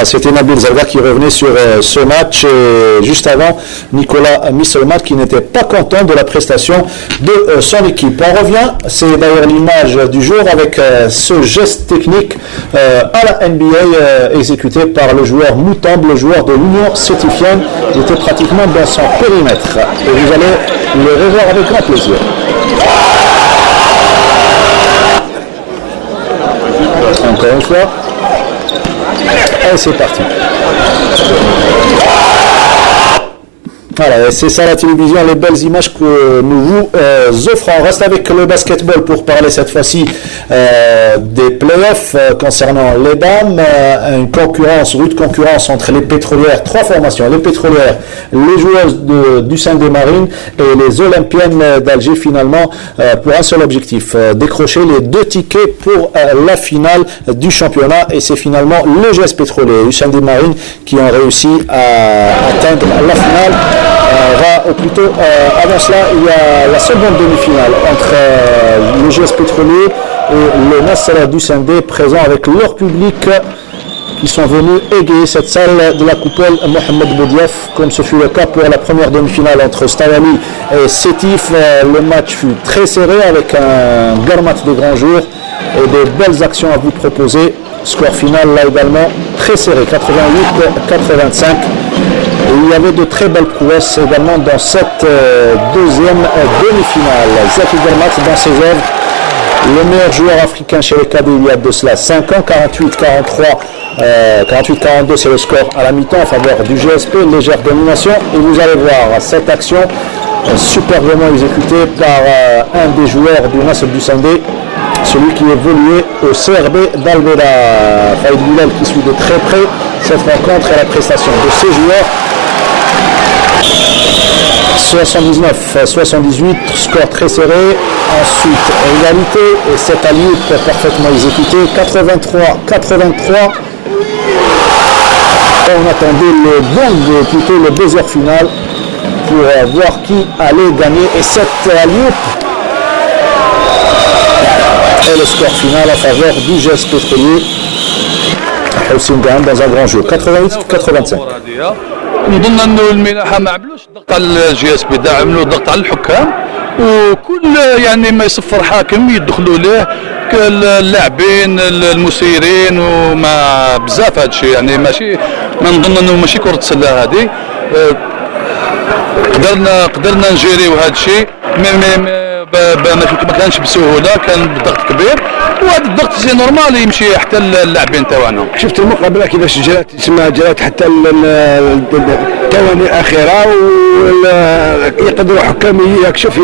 C'était Nabil Zerga qui revenait sur ce match. Et juste avant, Nicolas Misselmat qui n'était pas content de la prestation de son équipe. On revient, c'est d'ailleurs l'image du jour avec ce geste technique à la NBA exécuté par le joueur Moutamb, le joueur de l'Union Sétifienne. Il était pratiquement dans son périmètre. Et vous allez le revoir avec grand plaisir. Encore une fois. Et c'est parti. Voilà, c'est ça la télévision, les belles images que nous vous offrons. On reste avec le basketball pour parler cette fois-ci des playoffs concernant les dames. Une rude concurrence entre les pétrolières, 3 formations, les pétrolières, les joueuses du Saint-Des-Marines et les olympiennes d'Alger finalement pour un seul objectif, décrocher les 2 tickets pour la finale du championnat. Et c'est finalement le GS Pétrolier et le Saint-Des-Marines qui ont réussi à atteindre la finale. Ou plutôt, avant cela, il y a la seconde demi-finale entre le GS Pétrolier et le Nasser du Sindé, présent avec leur public qui sont venus égayer cette salle de la coupole Mohamed Boudiaf, comme ce fut le cas pour la première demi-finale entre Stawali et Sétif. Le match fut très serré avec un garmat de grands jours et de belles actions à vous proposer. Score final là également très serré, 88-85. Il y avait de très belles prouesses également dans cette deuxième demi-finale. Zaki Garmat dans ses œuvres, le meilleur joueur africain chez les cadets il y a de cela 5 ans, 48-42 c'est le score à la mi-temps en faveur du GSP, légère domination. Et vous allez voir cette action superbement exécutée par un des joueurs du Nasser du Sindé, celui qui évoluait au CRB d'Albeda. Faïd Boulel qui suit de très près cette rencontre et la prestation de ces joueurs. 79-78, score très serré. Ensuite, égalité et cette alliée parfaitement exécutée. 83-83. On attendait le bang, plutôt le buzzer final, pour voir qui allait gagner. Et cette alliée et le score final en faveur du GS Pétrolier. Houssine gagne dans un grand jeu. 88-85. نظن انه الملاحه ما عملوش ضغط على الجي اس بي، عملوا ضغط على الحكام، وكل يعني ما يصفر حاكم يدخلوا له اللاعبين المسيرين وما بزاف هذا الشيء. يعني ماشي، ما نظن انه ماشي كره سله هذه. قدرنا نجيريو هذا الشيء، ما كانش بسهوله، كان بضغط كبير، وهذا الضغط سي نورمال يمشي حتى اللاعبين تاعنا. شفت المقابله كيفاش جرات حتى الثواني الاخيره، ويقدروا حكام يكشف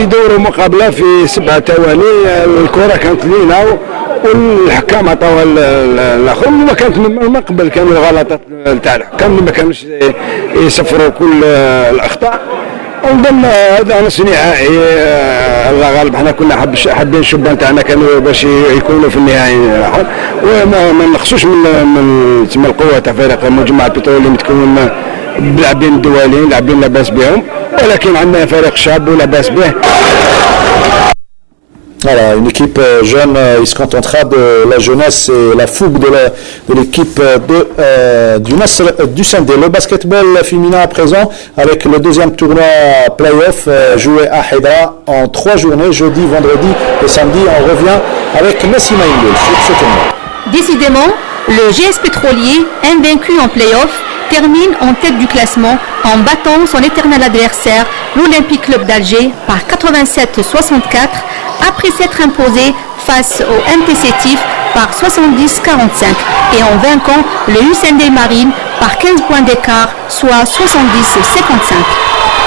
يدوروا مقابله في 7 ثواني. الكره كانت لينا والحكام عطاوها الاخر. ما كانت من قبل كانوا الغلطات تاع الحكام ما كانوش يصفروا كل الاخطاء. ونظن هذا نص نهائي الله غالب. احنا كنا حابين الشبان تاعنا كانوا باش يكونوا في النهائي، وما نقصوش من تسمى القوه تاع فريق مجمع البترول متكون بلاعبين دوليين لاعبين لاباس بهم، ولكن عندنا فريق شاب ولاباس به. Voilà, une équipe jeune, il se contentera de la jeunesse et la fougue de l'équipe du Nasser du Sindé. Le basketball féminin à présent, avec le deuxième tournoi play-off joué à Haïdra en 3 journées, jeudi, vendredi et samedi. On revient avec Nassima Ingoul sur ce tournoi. Décidément, le GS Pétrolier, invaincu en play-off, termine en tête du classement en battant son éternel adversaire, l'Olympique Club d'Alger, par 87-64, après s'être imposé face au MT Sétif par 70-45 et en vainquant le Hussein Dey Marine par 15 points d'écart, soit 70-55.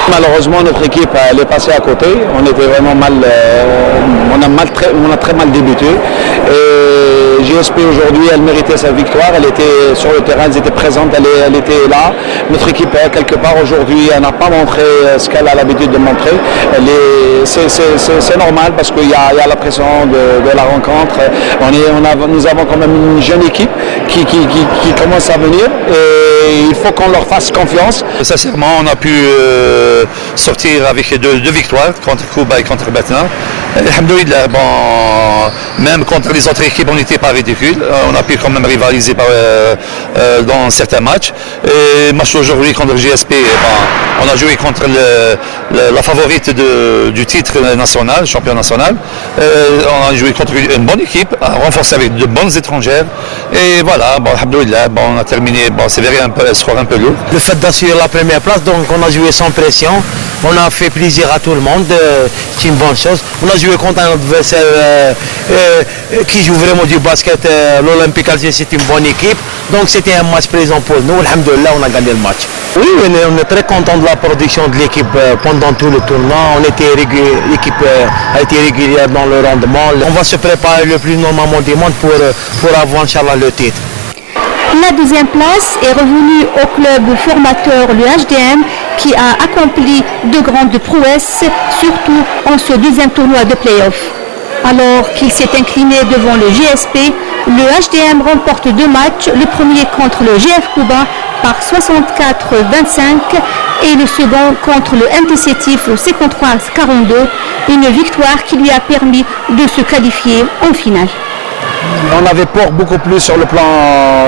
Malheureusement, notre équipe elle est passée à côté. On était vraiment mal, on a très mal débuté. Et GSP aujourd'hui, elle méritait sa victoire, elle était sur le terrain, elle était présente, elle était là. Notre équipe, quelque part aujourd'hui, elle n'a pas montré ce qu'elle a l'habitude de montrer. C'est normal parce qu'il y a la pression de la rencontre. Nous avons quand même une jeune équipe qui commence à venir et il faut qu'on leur fasse confiance. Sincèrement, on a pu sortir avec deux victoires contre Cuba et contre Batna. Alhamdoulilah, bon, même contre les autres équipes, on n'était pas ridicule. On a pu quand même rivaliser dans certains matchs. Et match aujourd'hui contre le GSP, bon, on a joué contre la favorite du titre national, champion national. On a joué contre une bonne équipe, renforcée avec de bonnes étrangères. Et voilà, bon, alhamdoulilah, bon, on a terminé, bon, c'est vrai, un score un peu lourd. Le fait d'assurer la première place, donc on a joué sans pression, on a fait plaisir à tout le monde, c'est une bonne chose. On a joué contre un adversaire qui joue vraiment du basket, l'Olympique Alger, c'est une bonne équipe, donc c'était un match plaisant pour nous, alhamdoulilah, on a gagné le match. Oui, on est très content de la production de l'équipe pendant tout le tournoi, l'équipe a été régulière dans le rendement, on va se préparer le plus normalement du monde pour avoir, Inch'Allah, le titre. La deuxième place est revenue au club formateur, le HDM, qui a accompli de grandes prouesses, surtout en ce deuxième tournoi de play-off. Alors qu'il s'est incliné devant le GSP, le HDM remporte 2 matchs, le premier contre le GF Cuba par 64-25 et le second contre le MTC Tif au 53-42, une victoire qui lui a permis de se qualifier en finale. On avait peur beaucoup plus sur le plan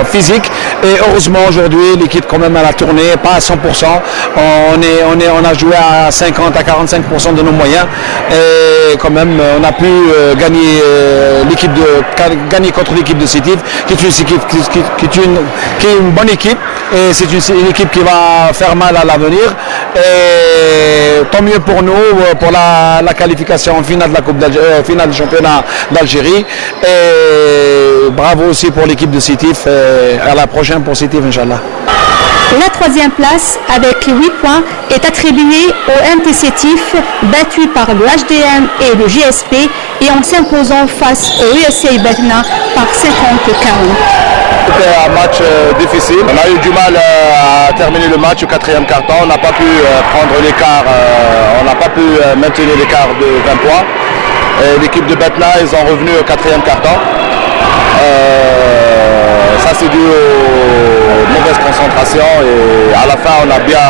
physique et heureusement aujourd'hui l'équipe quand même elle a tourné, pas à 100%, on a joué à 50 à 45% de nos moyens et quand même on a pu gagner contre l'équipe de Sétif qui est une bonne équipe et c'est une équipe qui va faire mal à l'avenir et tant mieux pour nous pour la qualification en finale de la Coupe finale du championnat d'Algérie et bravo aussi pour l'équipe de Sétif, à la prochaine pour Sétif, Inch'Allah. La troisième place, avec 8 points, est attribuée au MTC Tif, battu par le HDM et le GSP, et en s'imposant face au USA Batna par 50-40. C'était un match difficile. On a eu du mal à terminer le match au 4e quart-temps. On n'a pas pu prendre l'écart, on n'a pas pu maintenir l'écart de 20 points. L'équipe de Batna, ils sont revenus au 4e quart-temps. Ça c'est dû aux mauvaises concentrations et à la fin on a bien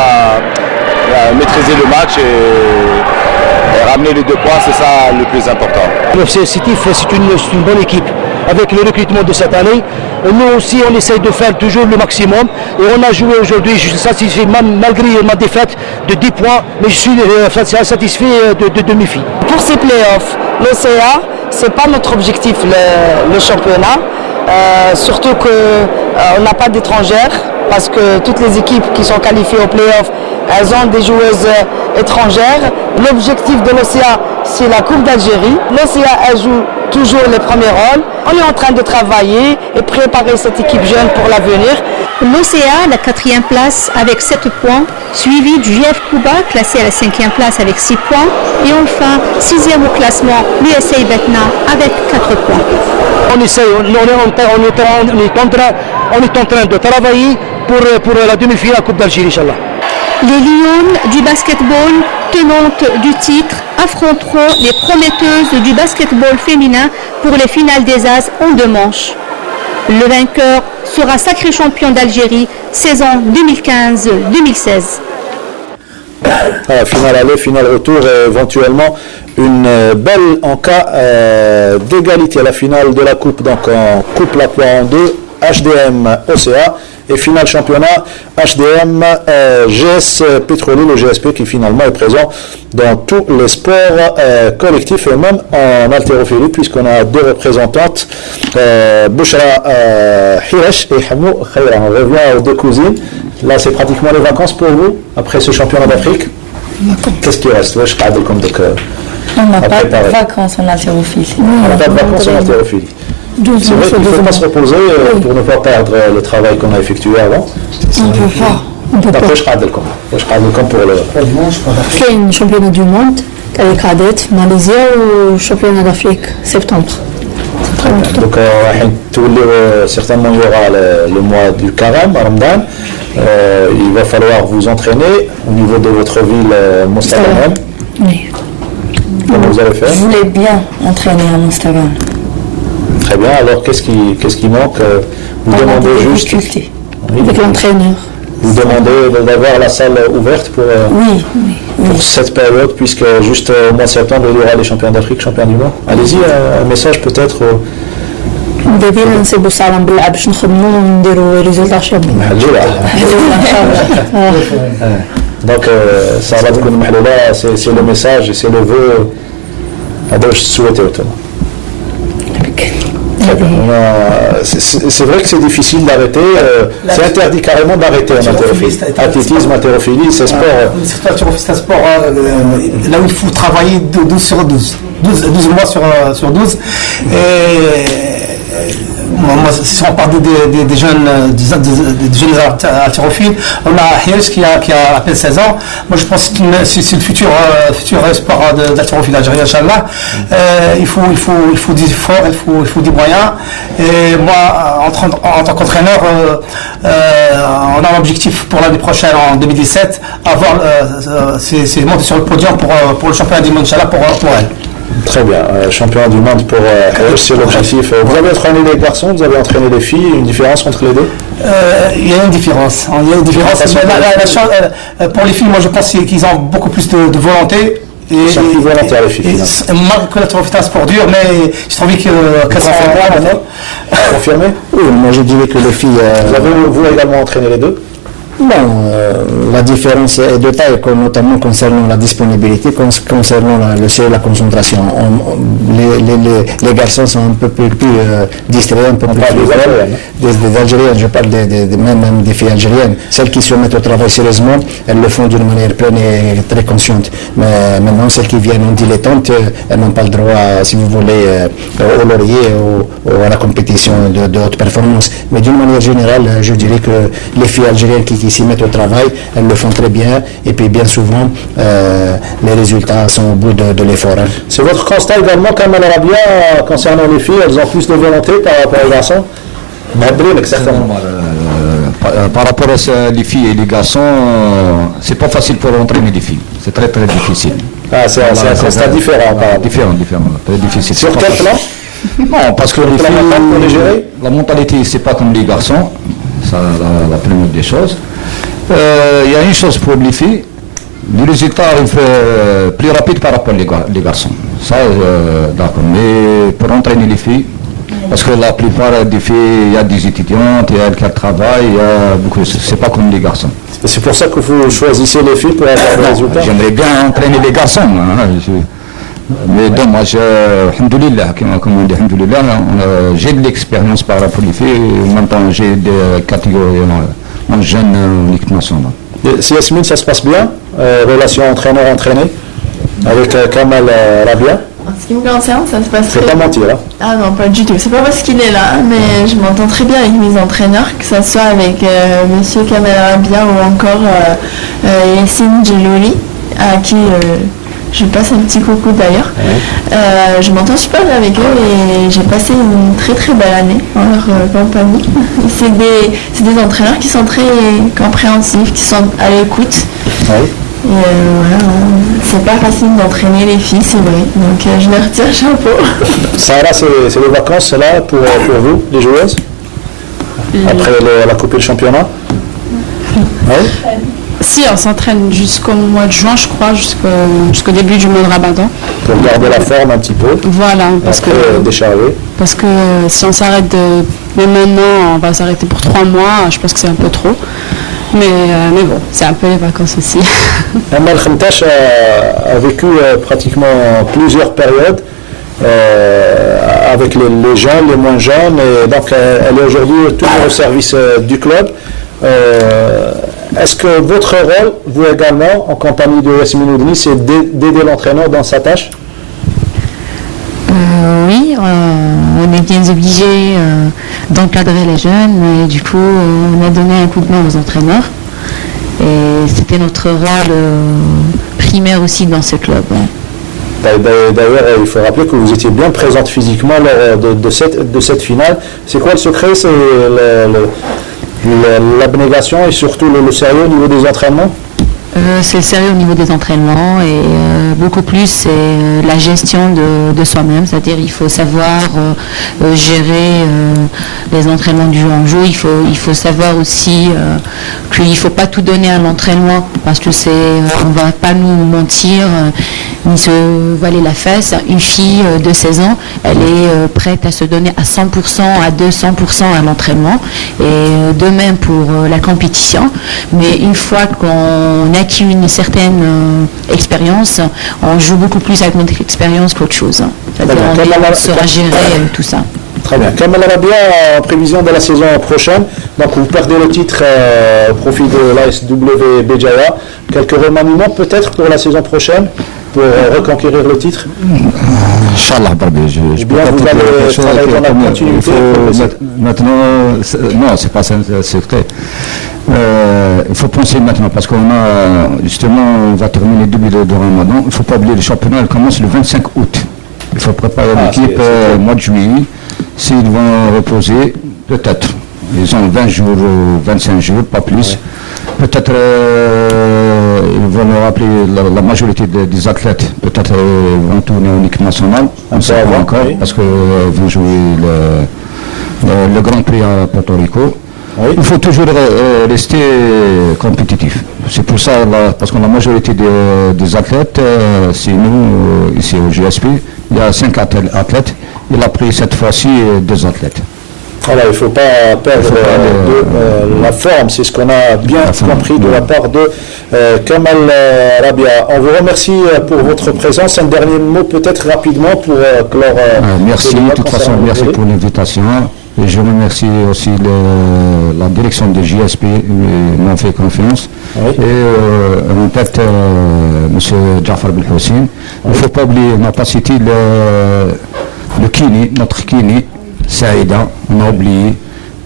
maîtrisé le match et ramener les 2 points, c'est ça le plus important. Le Sétif, c'est une bonne équipe. Avec le recrutement de cette année, nous aussi on essaye de faire toujours le maximum et on a joué aujourd'hui, je suis satisfait malgré ma défaite de 10 points, mais je suis satisfait de demi-finale. Pour ces playoffs, l'OCA, c'est pas notre objectif le championnat, surtout qu'on n'a pas d'étrangères parce que toutes les équipes qui sont qualifiées aux playoffs, elles ont des joueuses étrangères. L'objectif de l'OCA, c'est la Coupe d'Algérie. L'OCA, elle joue toujours les premiers rôles. On est en train de travailler et préparer cette équipe jeune pour l'avenir. L'OCA, la 4e place avec 7 points, suivi du GF Cuba, classé à la 5e place avec 6 points, et enfin 6e au classement, l'USA Batna avec 4 points. On essaye, on est en train de travailler pour la demi-finale Coupe d'Algérie, Inch'Allah. Les Lions du basketball, tenantes du titre, affronteront les prometteuses du basketball féminin pour les finales des As en 2 manches. Le vainqueur sera sacré champion d'Algérie saison 2015-2016. Finale aller, finale retour et éventuellement une belle en cas d'égalité à la finale de la coupe. Donc on coupe la poire en 2, HDM OCA et finale championnat HDM GS Pétrolier, le GSP qui finalement est présent dans tous les sports collectifs et même en haltérophilie puisqu'on a 2 représentantes, Bouchra Hiresh et Hamou Khaira. On revient aux 2 cousines. Là c'est pratiquement les vacances pour vous après ce championnat d'Afrique. Qu'est-ce qui reste? On n'a pas de vacances en haltérophilie. On n'a pas de vacances en haltérophilie. C'est vrai qu'il ne faut pas se reposer pour ne pas perdre le travail qu'on a effectué avant. On ne peut pas. Après, je parle de camp. Je parle de camp pour le. Il y a un championnat du monde avec cadette, Malaisie ou championnat d'Afrique, septembre. Donc certainement il y aura le mois du Karam, Ramadan. Il va falloir vous entraîner au niveau de votre ville Mostaganem. Oui. Comment vous allez faire? Je voulais bien entraîner à Mostaganem. Très bien, alors qu'est-ce qui manque? Vous demandez juste avec l'entraîneur. Vous demandez d'avoir la salle ouverte pour cette période, puisque juste au mois de septembre, il y aura les champions d'Afrique, champions du monde. Allez-y, un message peut-être. دابا نسيبو الصالة نلعب باش نخدمو ونديرو ريزولتا شابين. Donc ça va تكون محلولة, c'est le message et c'est le vœu هذا واش تسويتي autrement. C'est vrai que c'est difficile d'arrêter, c'est interdit carrément d'arrêter en haltérophilie. Athlétisme, haltérophilie, c'est sport. C'est un sport là où il faut travailler 12 sur 12. 12 mois sur 12. Moi, si on parle des jeunes haltérophiles, on a Hirs qui a à peine 16 ans. Moi, je pense que c'est le futur sport d'haltérophilie algérien, Inch'Allah. Il faut des efforts, il faut des moyens. Et moi, en tant qu'entraîneur, on a l'objectif pour l'année prochaine, en 2017, c'est monter sur le podium pour le championnat du monde, Inch'Allah, pour elle. Très bien, champion du monde pour c'est l'objectif. Vous avez entraîné les garçons, vous avez entraîné les filles, une différence entre les deux? Il y a une différence. Pour les filles, moi je pense qu'ils ont beaucoup plus de volonté. Ils sont plus volontaires les filles. Malgré que l'haltérophilie est un sport dur, mais je trouvais qu'elles sont confirmé? Oui, moi je dirais que les filles. Vous avez vous également entraîné les deux? Bon, la différence est de taille, notamment concernant la disponibilité, concernant la concentration. Les garçons sont un peu plus distraits, un peu plus frivoles. Des Algériennes, je parle même des filles algériennes. Celles qui se mettent au travail sérieusement, elles le font d'une manière pleine et très consciente. Mais maintenant, celles qui viennent en dilettante, elles n'ont pas le droit, si vous voulez, au laurier ou à la compétition de haute performance. Mais d'une manière générale, je dirais que les filles algériennes qui s'y mettent au travail, elles le font très bien et puis bien souvent les résultats sont au bout de l'effort. Hein. C'est votre constat également, Kamal Rabia, concernant les filles, elles ont plus de volonté par rapport aux garçons? Par rapport à les filles et les garçons, c'est pas facile pour entraîner les filles, c'est très très difficile. Ah, c'est un constat différent. Différent, très difficile. Sur quel plan? Non, parce que les filles, la mentalité, c'est pas comme les garçons, ça la première des choses. Il y a une chose pour les filles, le résultat arrive plus rapide par rapport aux garçons. Ça, d'accord. Mais pour entraîner les filles, parce que la plupart des filles, il y a des étudiantes, il y a qui travaillent, il y a beaucoup, c'est pas comme les garçons. C'est pour ça que vous choisissez les filles pour avoir des résultats? J'aimerais bien entraîner les garçons. Mais dommage, alhamdoulilah, comme on dit, alhamdoulilah, j'ai de l'expérience par rapport aux filles, maintenant j'ai des catégories en jeune en équipe nationale. Si Yasmine, ça se passe bien, relation entraîneur-entraîné, avec Kamal Rabia? En ce qui me concerne, ça se passe très bien. C'est pas mentir là? Ah non, pas du tout. C'est pas parce qu'il est là, mais je m'entends très bien avec mes entraîneurs, que ce soit avec monsieur Kamal Rabia ou encore Yassine Djelouli, à qui je passe un petit coucou d'ailleurs. Je m'entends super bien avec eux et j'ai passé une très très belle année en leur compagnie. C'est des entraîneurs qui sont très compréhensifs, qui sont à l'écoute. Et voilà, c'est pas facile d'entraîner les filles, c'est vrai. Donc je leur tire chapeau. Sarah, c'est les vacances là pour vous, les joueuses? Après la Coupe et le championnat? Si, on s'entraîne jusqu'au mois de juin, je crois, jusqu'au début du mois de Ramadan. Pour garder la forme un petit peu. Voilà, parce que si on s'arrête même maintenant, on va s'arrêter pour 3 mois, je pense que c'est un peu trop. Mais bon, c'est un peu les vacances aussi. Amal Khamtash a vécu pratiquement plusieurs périodes avec les jeunes, les moins jeunes, et donc elle est aujourd'hui toujours au service du club. Est-ce que votre rôle, vous également, en compagnie de Yasmine Oudni, c'est d'aider l'entraîneur dans sa tâche? Oui, on est bien obligé d'encadrer les jeunes et du coup on a donné un coup de main aux entraîneurs et c'était notre rôle primaire aussi dans ce club. D'ailleurs, il faut rappeler que vous étiez bien présente physiquement lors de cette finale. C'est quoi le secret? C'est l'abnégation et surtout le sérieux au niveau des entraînements? C'est le sérieux au niveau des entraînements et beaucoup plus c'est la gestion de soi-même, c'est-à-dire il faut savoir gérer les entraînements du jour en jour, il faut savoir aussi qu'il ne faut pas tout donner à l'entraînement parce que on ne va pas nous mentir ni se voiler la face. Une fille de 16 ans, elle est prête à se donner à 100%, à 200% à l'entraînement et de même pour la compétition, mais une fois qu'on acquis une certaine expérience, on joue beaucoup plus avec notre expérience qu'autre chose. C'est-à-dire on saura gérer tout ça. Très bien. Kamal Rabia, en prévision de la saison prochaine, donc vous perdez le titre au profit de l'ASW Béjaïa. Quelques remaniements peut-être pour la saison prochaine pour reconquérir le titre? Inch'Allah, Barbi, je peux pas vous allez travailler dans la continuité. Maintenant, non, c'est pas secret. Il faut penser maintenant, parce qu'on a, justement, on va terminer le début de Ramadan. Il ne faut pas oublier, le championnat commence le 25 août. Il faut préparer l'équipe au mois de juillet. S'ils vont reposer, peut-être. Ils ont 20 jours, 25 jours, pas plus. Peut-être ils vont nous rappeler la majorité des athlètes, peut-être vont tourner en équipe nationale. On ne sait pas encore, parce qu'ils vont jouer le Grand Prix à Porto Rico. Oui. Il faut toujours rester compétitif. C'est pour ça, parce que la majorité des athlètes, c'est nous, ici au GSP, il y a 5 athlètes. Il a pris cette fois-ci 2 athlètes. Voilà, il ne faut pas perdre la forme, c'est ce qu'on a bien compris de la part de Kamal Rabia. On vous remercie pour votre présence. Un dernier mot peut-être rapidement pour clore. Merci, de toute façon, merci pour l'invitation. Et je remercie aussi la direction de JSP, ils m'ont fait confiance. Oui. Et en tête, M. Jafar Belhossin. Il ne faut pas oublier, on n'a pas cité le kiné, notre kiné, Saïda, on a oublié.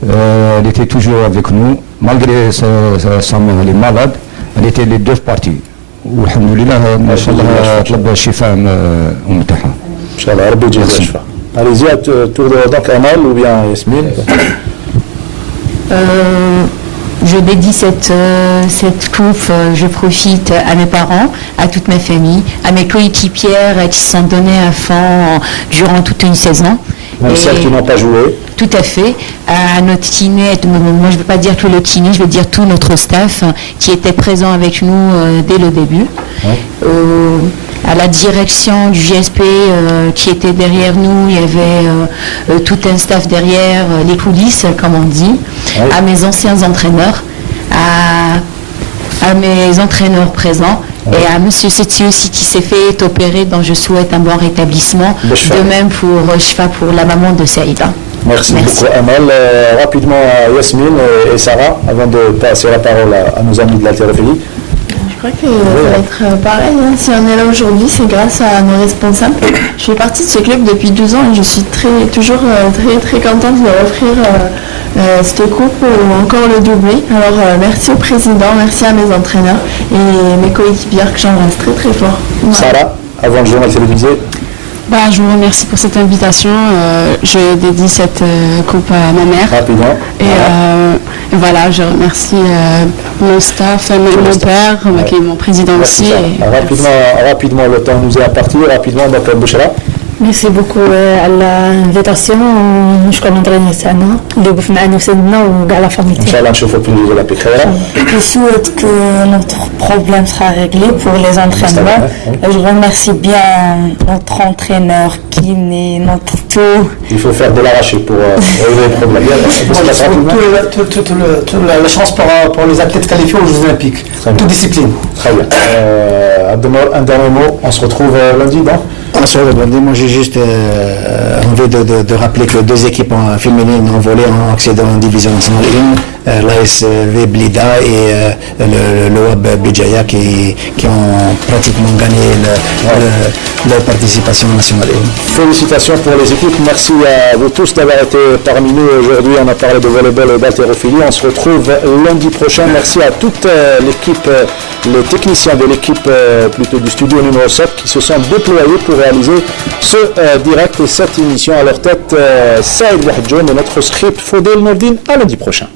Elle était toujours avec nous, malgré sa mère, elle est malade, elle était les 2 parties. Alhamdulillah, Inch'Allah, طلب الشفاء ومتاحة. Inch'Allah, Rabbi يجزيه الشفاء. Allez-y, à tour de donc Amal ou bien Yasmine. Je dédie cette coupe, je profite à mes parents, à toute ma famille, à mes coéquipières qui se sont donnés à fond durant toute une saison. Même celles qui n'ont pas joué. Tout à fait. À notre kiné, moi je ne veux pas dire tout le kiné, je veux dire tout notre staff qui était présent avec nous dès le début. Ouais. À la direction du GSP qui était derrière nous, il y avait tout un staff derrière, les coulisses comme on dit, ouais. À mes anciens entraîneurs, à mes entraîneurs présents, ouais. Et à M. Setti aussi qui s'est fait opérer, dont je souhaite un bon rétablissement, de même pour Shfa, pour la maman de Saïda. Merci beaucoup Amal. Rapidement à Yasmine et Sarah, avant de passer la parole à nos amis de l'haltérophilie. Je crois que ça va être pareil. Hein. Si on est là aujourd'hui, c'est grâce à nos responsables. Je fais partie de ce club depuis 12 ans et je suis toujours très contente de offrir cette coupe ou encore le doublé. Alors merci au président, merci à mes entraîneurs et mes coéquipières que j'embrasse très fort. Voilà. Sarah, avant le journal télévisé. Je vous remercie pour cette invitation. Je dédie cette coupe à ma mère. Rapidement. Et voilà, je remercie mon staff, mon père, qui est mon président aussi. Rapidement, le temps nous est imparti. Rapidement, Dr. Bouchra. ميرسي بوكو على الانفيتاسيون ونشكر المدربين تاعنا اللي وقف معنا وساندنا وكاع لا فامي تاعنا. ان شاء الله نشوفوا في الجوله بخير. Je souhaite que notre problème sera réglé pour les entraînements. Je remercie bien notre entraîneur, kiné, notre tout. Il faut faire de l'arraché pour régler le problème. Toute la chance pour les athlètes qualifiés aux Jeux Olympiques. Toute discipline. Très bien. Un dernier mot, on se retrouve lundi, non? Moi, j'ai juste envie de rappeler que 2 équipes féminines ont volé en accédant en division nationale 1, l'ASV Blida et le WAB Bijaya qui ont pratiquement gagné leur participation nationale 1. Félicitations pour les équipes. Merci à vous tous d'avoir été parmi nous aujourd'hui. On a parlé de volleyball et d'haltérophilie. On se retrouve lundi prochain. Merci à toute l'équipe, les techniciens de l'équipe plutôt du studio numéro 7 qui se sont déployés pour réaliser ce direct et cette émission. À leur tête, Saïd Wahjoun et notre script Fodel Nordin. À lundi prochain.